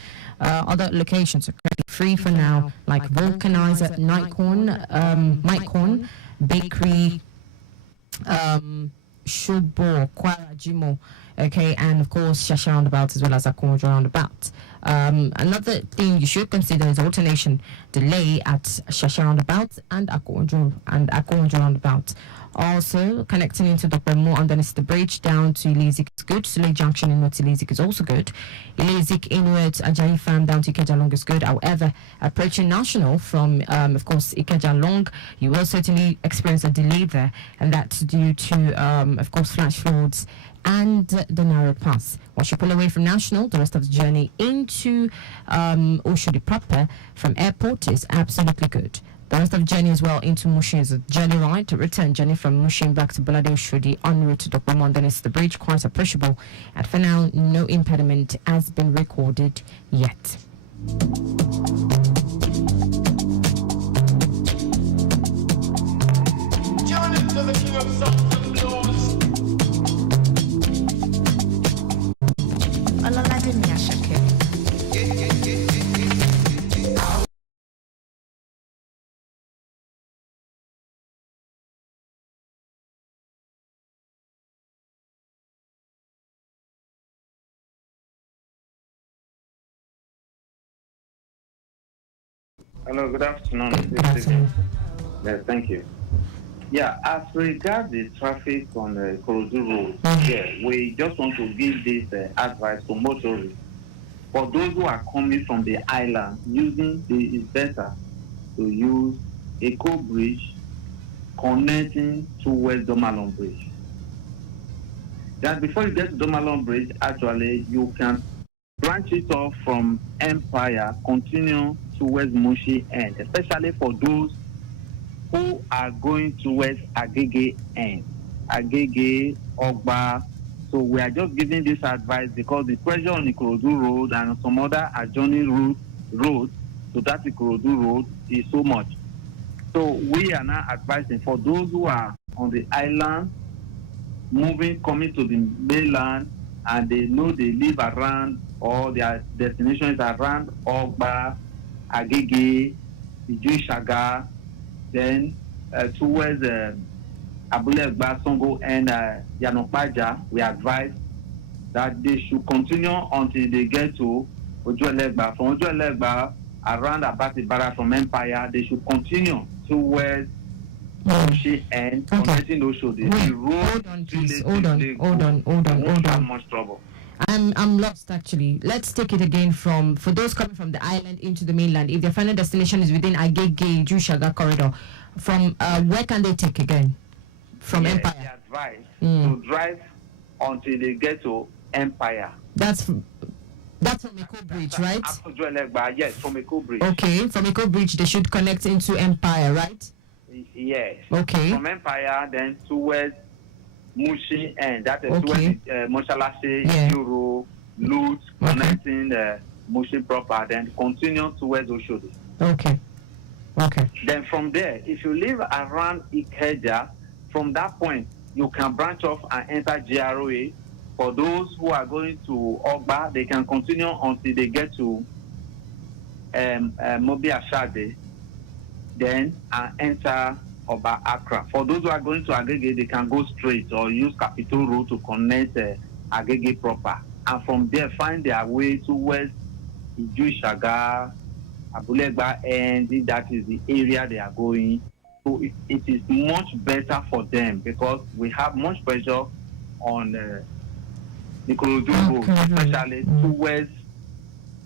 Other locations are currently free for now, like Vulcanizer, Nightcorn, Bakery, Shubo, Kwara, Jimo, and of course Shasha roundabout as well as Akonjo roundabout. Another thing you should consider is alternation delay at Shasha roundabout and Akonjo roundabout. Also, connecting into Dr. Moore underneath the bridge down to Ilezik is good. Sule Junction inwards Ilezik is also good. Ilezik inwards Ajayi Farm down to Ikeja Long is good. However, approaching National from, of course, Ikeja Long, you will certainly experience a delay there, and that's due to, of course, flash floods and the narrow pass. Once you pull away from National, the rest of the journey into Oshodi proper from airport is absolutely good. The rest of the journey as well into Mushin is a journey ride. To return journey from Mushin back to Bolade Oshodi en route to Dr. Mondanis, the bridge quite appreciable. And for now, no impediment has been recorded yet. Hello, good afternoon. Yes, thank you. Yeah, as regards the traffic on the Ikorodu Road, we just want to give this advice to motorists. For those who are coming from the island, it's better to use Eco Bridge connecting to West Domalon Bridge. That before you get to Domalon Bridge, actually, you can branch it off from Empire, continue towards Mushi end, especially for those who are going towards Agege end, Agege, Ogba. So we are just giving this advice because the pressure on Ikorodu Road and some other adjoining roads to that Ikorodu Road is so much. So we are now advising for those who are on the island, coming to the mainland, and they know they live around or their destination is around Ogba, Agege, Iju-Shaga, then towards Abule Egba, Songo, and Yanopaja, we advise that they should continue until they get to Ojuelegba. From Ojuelegba, around Abatibara from Empire, they should continue towards Mushi and connecting those shoulders. The road, hold on, please. Hold on. Have much trouble. I'm lost actually. Let's take it again for those coming from the island into the mainland. If their final destination is within Agege Jushaga corridor, from where can they take again? From Empire. They advise to drive until they get to Empire. That's from Eco Bridge, right? Yes, from Eco Bridge. Okay, from Eco Bridge they should connect into Empire, right? Yes. Okay. From Empire then towards Mushi, and that is towards Moshalase, Euro, Loot, connecting Mushi proper, then continue towards Oshodi. Okay. Then from there, if you live around Ikeja, from that point, you can branch off and enter GROA. For those who are going to Ogba, they can continue until they get to Mobi Ashade, then enter Oba Accra. For those who are going to Agege, they can go straight or use Capitol Road to connect Agege proper. And from there, find their way towards Iju Shaga, Abulegba, and that is the area they are going. So it is much better for them because we have much pressure on the Ikorodu Road, especially towards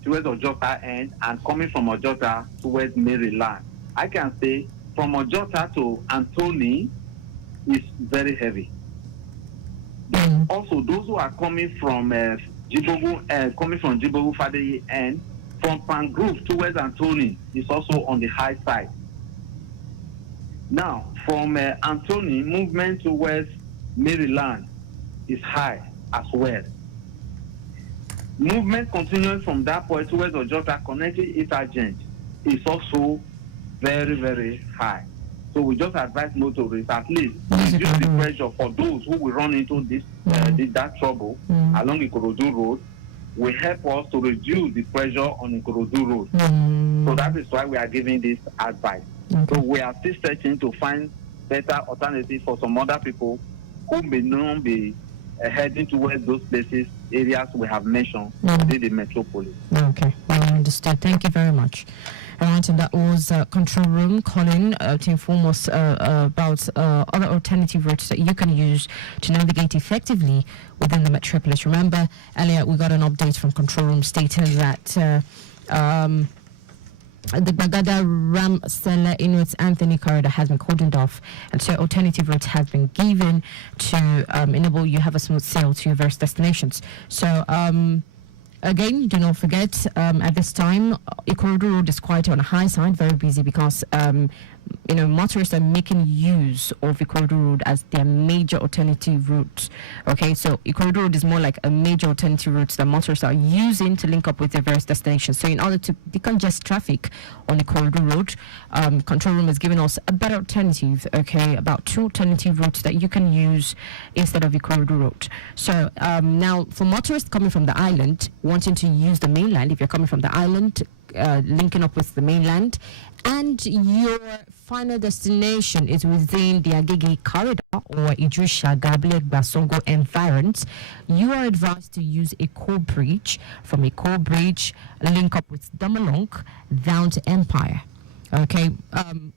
Ojota end and coming from Ojota towards Maryland. I can say from Ojota to Anthony is very heavy. Then also those who are coming from Jibogu Fadeyi end, from Pangrove towards Anthony is also on the high side. Now, from Anthony, movement towards Maryland is high as well. Movement continuing from that point towards Ojota, connecting East Agent, is also very, very high. So we just advise motorists at least reduce the pressure for those who will run into that trouble along the Ikorodu Road. Will help us to reduce the pressure on the Ikorodu Road. So that is why we are giving this advice. So we are still searching to find better alternatives for some other people who may not be heading towards those places, areas we have mentioned within the metropolis. Okay, well understood. Thank you very much. Right, and that was Control Room calling to inform us about other alternative routes that you can use to navigate effectively within the metropolis. Remember, earlier we got an update from Control Room stating that the Bagada Ram Stella Inuit Anthony corridor has been cordoned off, and so alternative routes have been given to enable you have a smooth sail to your various destinations. So again, do not forget, at this time, Ikorodu Road is quite on the high side, very busy because, motorists are making use of Ikorodu Road as their major alternative route. Okay, so Ikorodu Road is more like a major alternative route that motorists are using to link up with their various destinations. So in order to decongest traffic on Ikorodu Road, Control Room is giving us a better alternative, okay, about 2 alternative routes that you can use instead of Ikorodu Road. So now, for motorists coming from the island, wanting to use the mainland, if you're coming from the island, linking up with the mainland, and your final destination is within the Agege corridor or Idrisha, Gablek, Basongo environs, you are advised to use Eco Bridge. From Eco Bridge, link up with Damalonk down to Empire. Okay,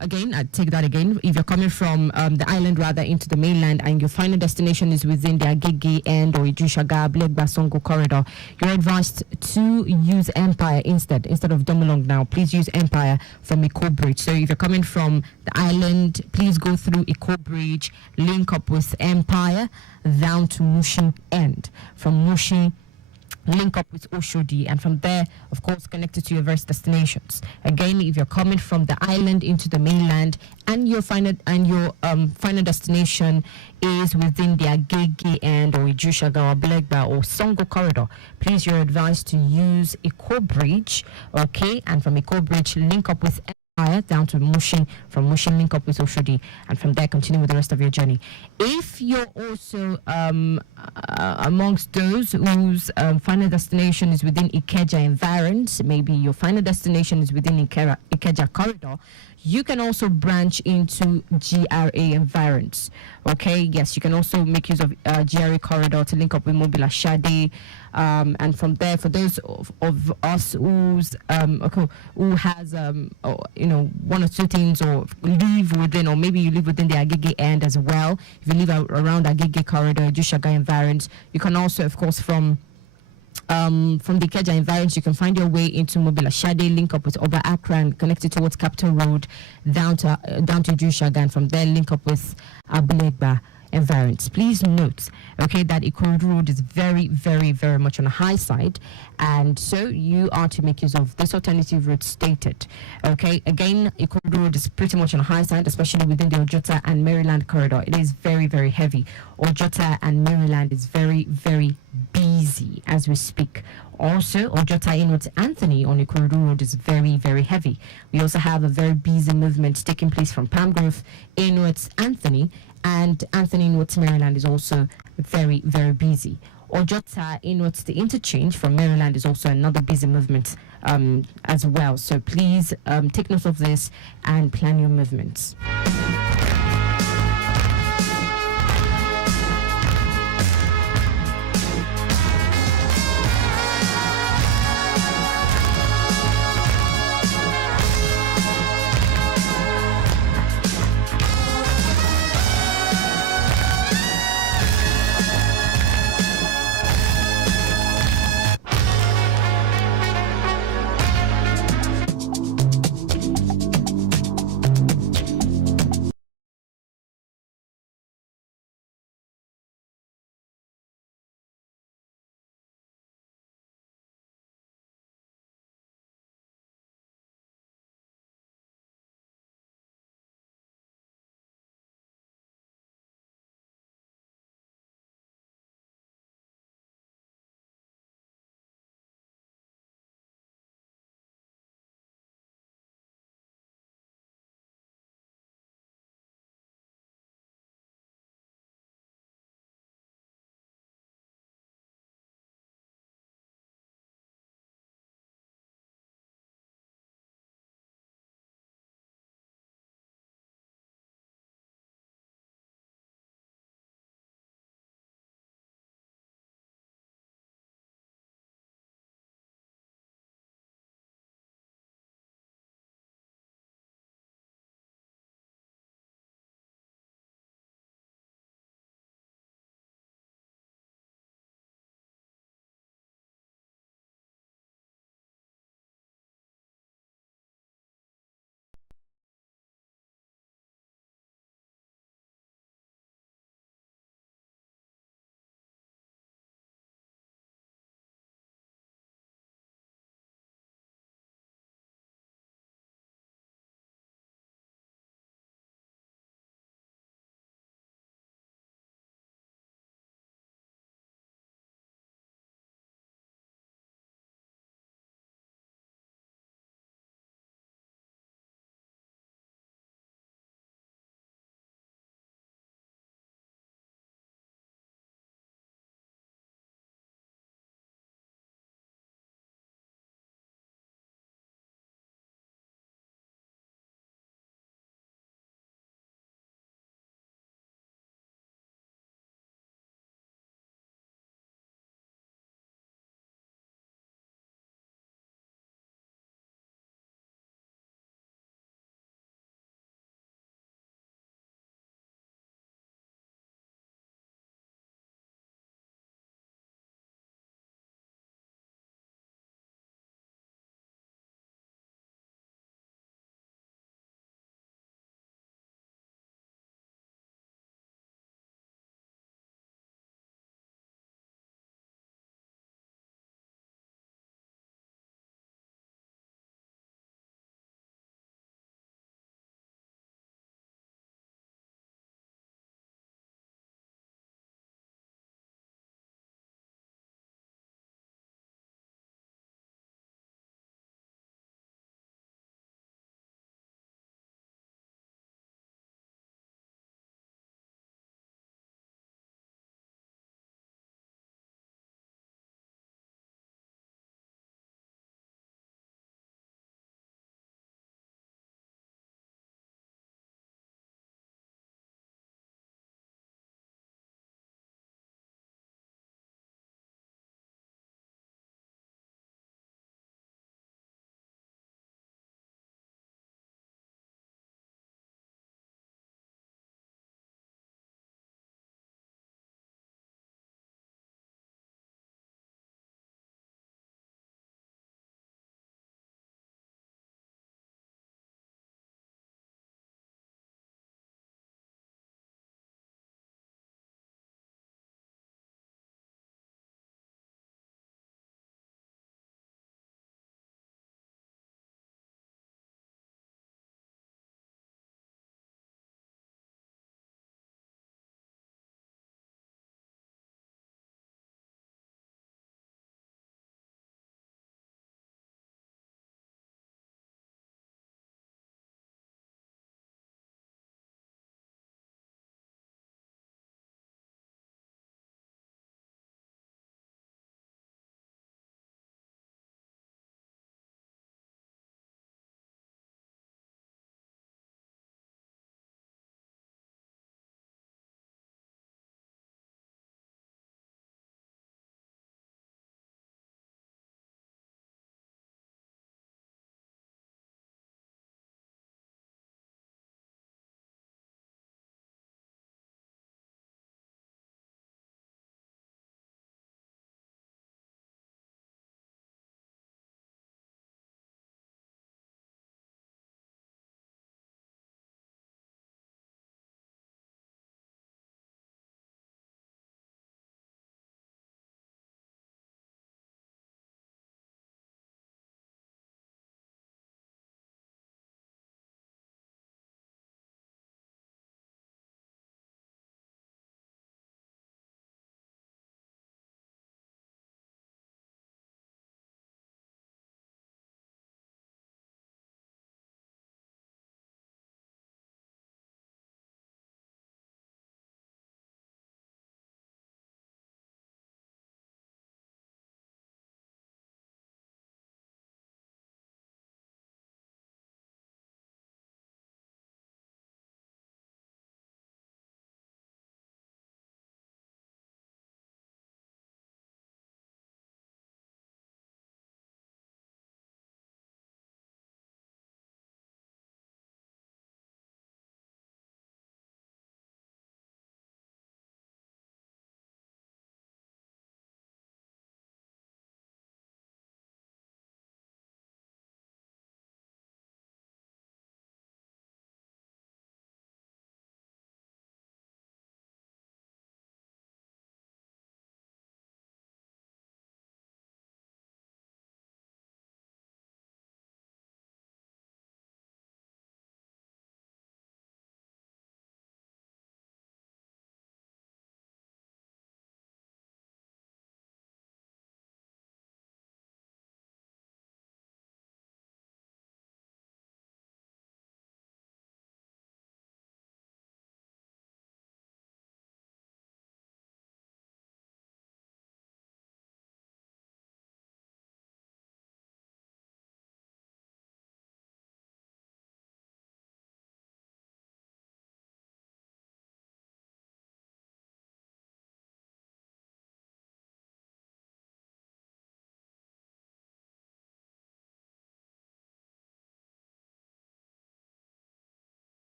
again, I take that again. If you're coming from the island rather into the mainland and your final destination is within the Agege end or Idrishaga, Bled Basongo corridor, you're advised to use Empire instead of Domolong now. Please use Empire from Eco Bridge. So if you're coming from the island, please go through Eco Bridge, link up with Empire down to Mushin end. From Mushin, link up with Oshodi, and from there, of course, connected to your various destinations. Again, if you're coming from the island into the mainland and your final destination is within the Agege and or Ijushaga or Blegba or Songo corridor, please, you're advised to use Eco Bridge, okay, and from Eco Bridge, link up with down to Mushin, from Mushin link up with Oshodi, and from there continue with the rest of your journey. If you're also amongst those whose final destination is within Ikeja environs, maybe your final destination is within Ikeja corridor, you can also branch into GRA environs. Okay, yes, you can also make use of GRA corridor to link up with Mobile Ashade. And from there, for those of us who has one or two things, or live within, or maybe you live within the Agege end as well. If you live around Agege corridor, Jushaga environs, you can also, of course, from the Ikeja environs, you can find your way into Mobile Ashade, link up with Oba Akran, connected towards Capital Road, down to Jushaga, and from there link up with Abulegba environs. Please note, okay, that Ikorodu Road is very, very, very much on the high side, and so you are to make use of this alternative route stated. Okay, again, Ikorodu Road is pretty much on the high side, especially within the Ojota and Maryland corridor. It is very, very heavy. Ojota and Maryland is very, very busy as we speak. Also, Ojota inwards Anthony on Ikorodu Road is very, very heavy. We also have a very busy movement taking place from Palm Grove inwards Anthony, and Anthony inwards Maryland is also very, very busy. Ojota inwards the interchange from Maryland is also another busy movement as well. So please take note of this and plan your movements.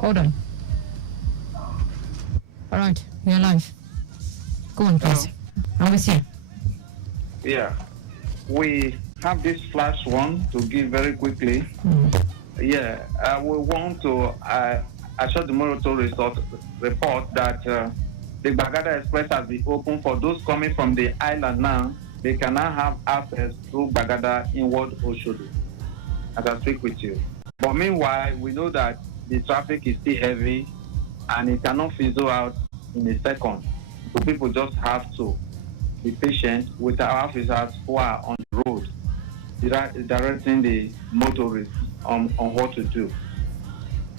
Hold on. All right, you're live. Go on, please. I'm with you. Yeah. We have this flash one to give very quickly. Yeah, we want to assure the Moroto report that the Bagada Express has been open for those coming from the island now. They can now have access through Bagada inward Oshodi, as I speak with you. But meanwhile, we know that the traffic is still heavy and it cannot fizzle out in a second. So people just have to be patient with our officers who are on the road, directing the motorists on what to do.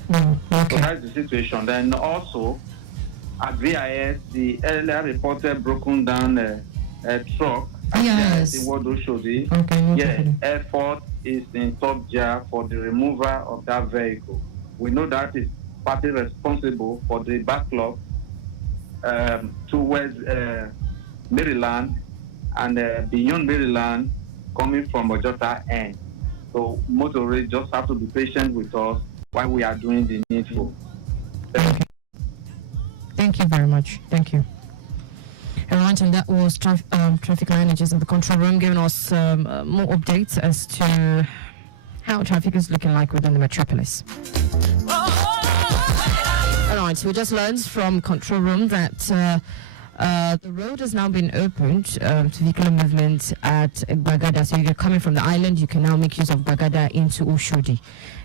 Okay. So that's the situation. Then also, at VIS, the earlier reported broken down truck at the Ward Oshodi. Okay. Effort is in top gear for the removal of that vehicle. We know that is partly responsible for the backlog towards Maryland and beyond Maryland coming from Ojota end. So motorists just have to be patient with us while we are doing the needful. Thank you very much. Thank you. Alright, and that was traffic managers in the control room giving us more updates as to how traffic is looking like within the metropolis. Alright, we just learned from control room that the road has now been opened to vehicular movement at Bagada. So if you're coming from the island, you can now make use of Bagada into Oshodi.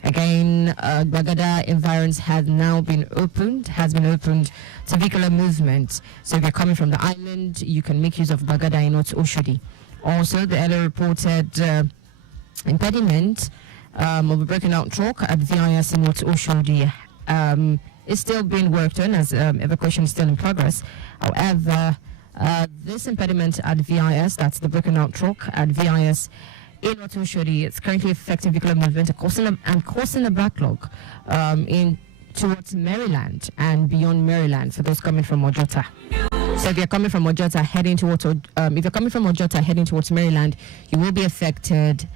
Again, Bagada environs has been opened to vehicular movement. So if you're coming from the island, you can make use of Bagada into Oshodi. Also, the earlier reported impediment of a broken out truck at VIS in Oshodi is still being worked on as evacuation is still in progress. However, this impediment at VIS, that's the broken out truck at VIS in Oshodi, it's currently affecting vehicular movement and causing a backlog in towards Maryland and beyond Maryland for those coming from Ojota. So if you're coming from Ojota heading towards Maryland, you will be affected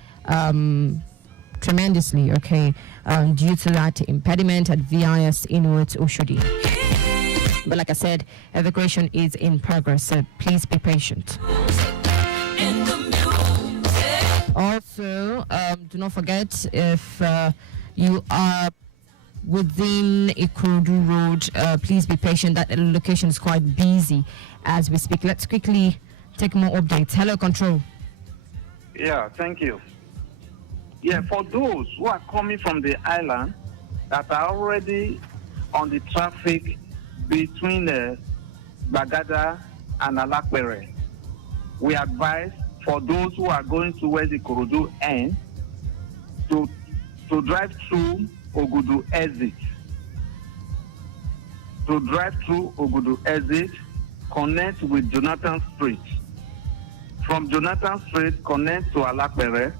tremendously, okay, due to that impediment at VIS in Oshodi. But like I said, evacuation is in progress, so please be patient. Also, do not forget, if you are within Ikorodu Road, please be patient. That location is quite busy as we speak. Let's quickly take more updates. Hello, Control. Yeah, thank you. Yeah, for those who are coming from the island that are already on the traffic between Bagada and Alakpere, we advise for those who are going towards the Ikorodu end to drive through Ogudu exit. To drive through Ogudu exit, connect with Jonathan Street. From Jonathan Street, connect to Alakpere,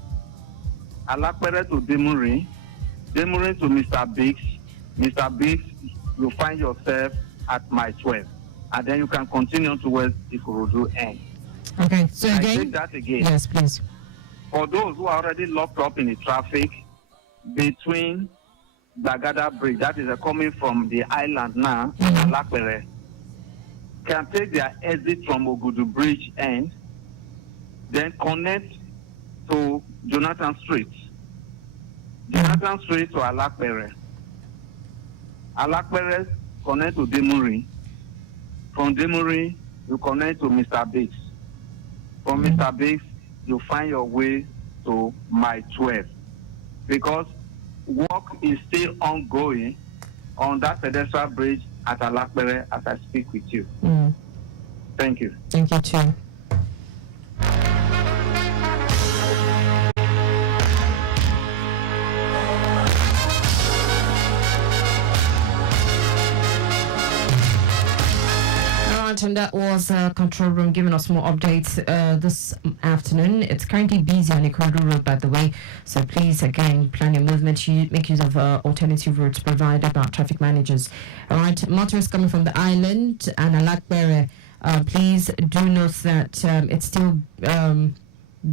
Alakpere to Demuri, Demuri to Mr. Biggs. Mr. Biggs, you find yourself at Mile 12. And then you can continue towards the Ikorodu end. Okay, so I again? take that again. Yes, please. For those who are already locked up in the traffic between Bagada Bridge, that is coming from the island now, and Alakpere, can take their exit from Ogudu Bridge end, then connect to Jonathan Street. Jonathan Street to Alakpere. Alakpere connect to Demuri. From Demuri, you connect to Mr. Biggs. From Mr. Biggs, you find your way to Mile 12. Because work is still ongoing on that pedestrian bridge at Alakpere as I speak with you. Thank you. Thank you too. And that was Control Room giving us more updates this afternoon. It's currently busy on Ikorodu Road, by the way. So please, again, plan your movement. Make use of alternative routes provided by traffic managers. All right, motorists coming from the island and Alakpere, please do note that it's still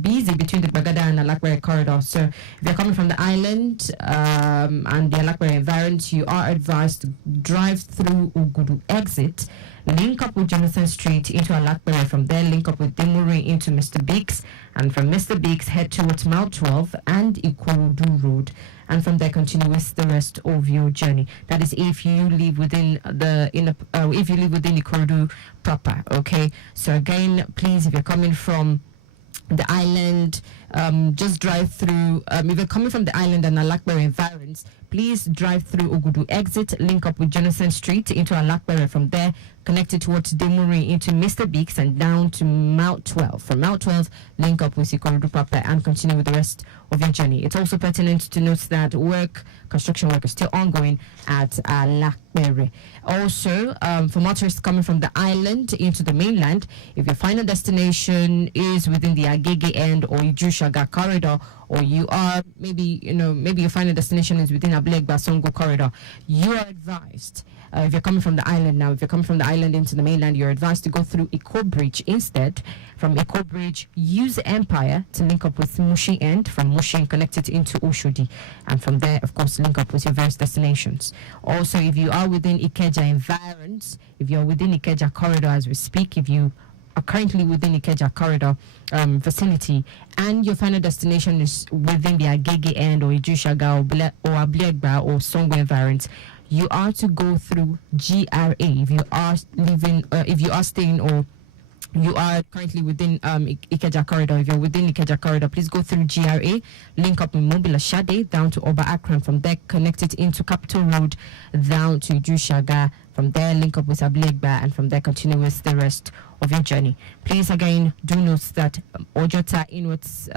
busy between the Bagada and Alakwere corridor. So if you're coming from the island and the Alakwere environs, you are advised to drive through Ugudu exit, link up with Jonathan Street into Alakwere. From there, link up with Demuri into Mr. Biggs, and from Mr. Biggs, head towards Mile 12 and Ikorodu Road, and from there continue with the rest of your journey. That is if you live within if you live within Ikorodu proper. Okay. So again, please, if you're coming from the island, just drive through. If you're coming from the island and Alakwere environs, please drive through Ugudu exit, link up with Jonathan Street into Alakwere. From there, connected towards Demuri into Mr. Biggs and down to Mount 12. From Mount 12, link up with Ikorodu proper and continue with the rest of your journey. It's also pertinent to note that construction work is still ongoing at Alakwere. Also, for motorists coming from the island into the mainland, if your final destination is within the Agege end or Ijushaga corridor, or you are maybe your final destination is within Ablegba Songo corridor, you are advised. If you're coming from the island now, if you're coming from the island into the mainland, you're advised to go through Iko Bridge instead. From Iko Bridge, use Empire to link up with Mushi end. From Mushi, connect it into Oshodi. And from there, of course, link up with your various destinations. Also, if you are within Ikeja environs, if you're within Ikeja corridor as we speak, if you are currently within Ikeja corridor vicinity, and your final destination is within the Agege end or Ijushaga or Ablegba or Songo environs, you are to go through GRA. If you are if you are staying or you are currently within Ikeja corridor, if you're within Ikeja corridor, please go through GRA, link up with Mobile Shade down to Oba Akran. From there, connect it into Capital Road down to Jushaga. From there, link up with Ablegba, and from there, continue with the rest of your journey. Please, again, do note that Ojota inwards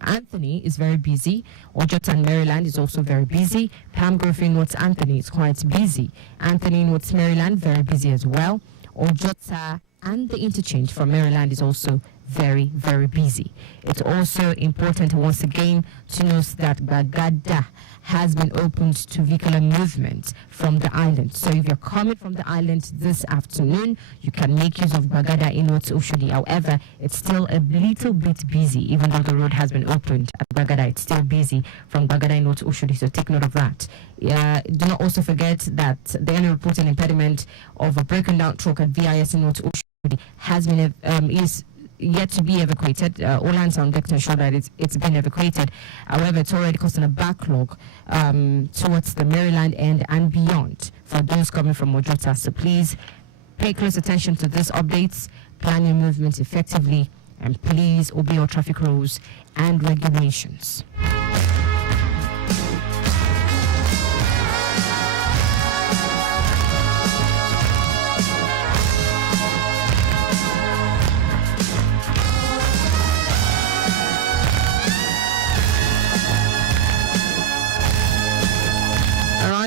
Anthony is very busy. Ojota and Maryland is also very busy. Palm Grove inwards Anthony is quite busy. Anthony inwards Maryland, very busy as well. Ojota and the interchange from Maryland is also very, very busy. It's also important once again to note that Bagada has been opened to vehicular movement from the island. So if you're coming from the island this afternoon, you can make use of Bagada inwards Oshodi. However, it's still a little bit busy. Even though the road has been opened at Bagada, it's still busy from Bagada inwards Oshodi. So take note of that. Do not also forget that the only reported impediment of a broken down truck at VIS inwards Oshodi has been is yet to be evacuated. All hands on deck to ensure that it's been evacuated. However, it's already causing a backlog towards the Maryland end and beyond for those coming from Ojota. So please pay close attention to these updates, plan your movements effectively, and please obey your traffic rules and regulations.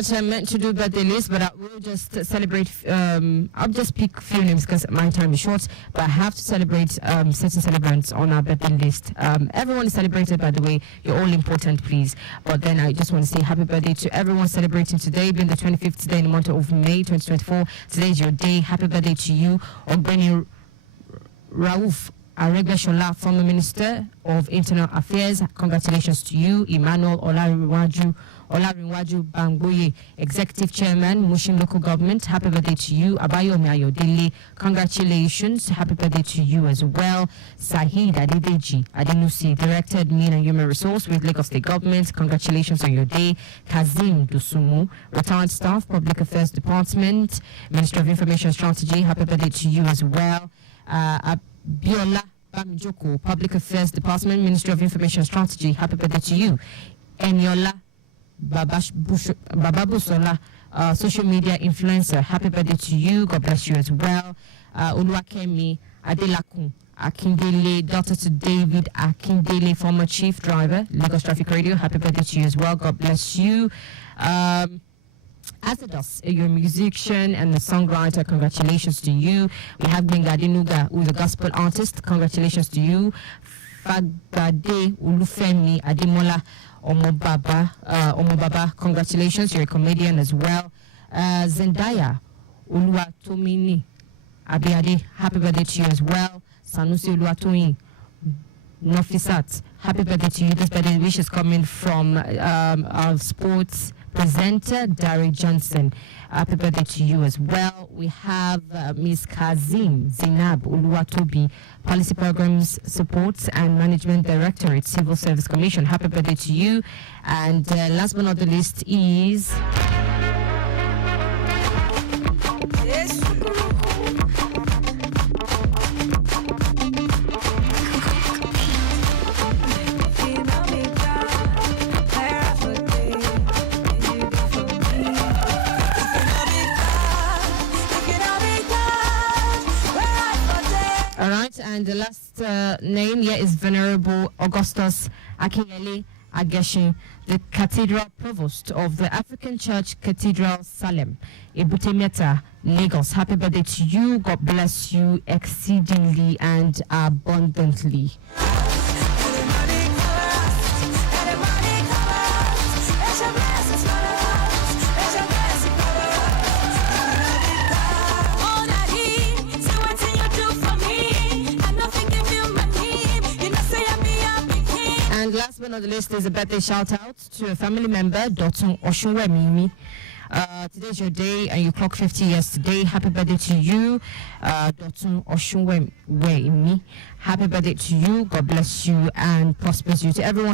I meant to do birthday list, but I will just celebrate. I'll just pick few names because my time is short. But I have to celebrate certain celebrants on our birthday list. Everyone is celebrated, by the way. You're all important, please. But then I just want to say happy birthday to everyone celebrating today, being the 25th day in the month of May 2024. Today is your day. Happy birthday to you, Ogbeni Rauf Aregbesola, former Minister of Internal Affairs. Congratulations to you, Emmanuel Olarinwaju Bangboye, Executive Chairman, Mushin Local Government. Happy birthday to you. Abayomi Ayodele, congratulations. Happy birthday to you as well. Sahid Adedeji Adenusi, Director Admin and Human Resource with Lagos State Government. Congratulations on your day. Kazim Dusumu, Retired Staff, Public Affairs Department, Ministry of Information Strategy. Happy birthday to you as well. Biola Bamijoko, Public Affairs Department, Ministry of Information Strategy. Happy birthday to you. Eniola Bababusola, social media influencer. Happy birthday to you. God bless you as well. Uluwakemi Adelakun Akindele, daughter to David Akindele, former chief driver, Lagos Traffic Radio. Happy birthday to you as well. God bless you. Azidos, you're a musician and a songwriter. Congratulations to you. We have Benga Adenuga, who is a gospel artist. Congratulations to you. Fagade Ulufemi Ademola Omobaba, congratulations. You're a comedian as well. Zendaya Uluwatomini Abiade, happy birthday to you as well. Sanusi Uluwatoyin Nofisat. Happy birthday to you. This birthday wish is coming from our sports presenter, Dari Johnson. Happy birthday to you as well. We have Ms. Kazim Zinab Uluwatobi, Policy Programs Supports and Management Directorate, Civil Service Commission. Happy birthday to you. And last but not the least is... All right, and the last name here is Venerable Augustus Akinyele Ageshin, the Cathedral Provost of the African Church Cathedral Salem, Ebutemeta, Lagos. Happy birthday to you. God bless you exceedingly and abundantly. And last but not the least is a birthday shout out to a family member, Dotun Oshunwemimi. Today's your day and you clock 50 years today. Happy birthday to you, Dotun Oshunwemimi. Happy birthday to you. God bless you and prospers you. To everyone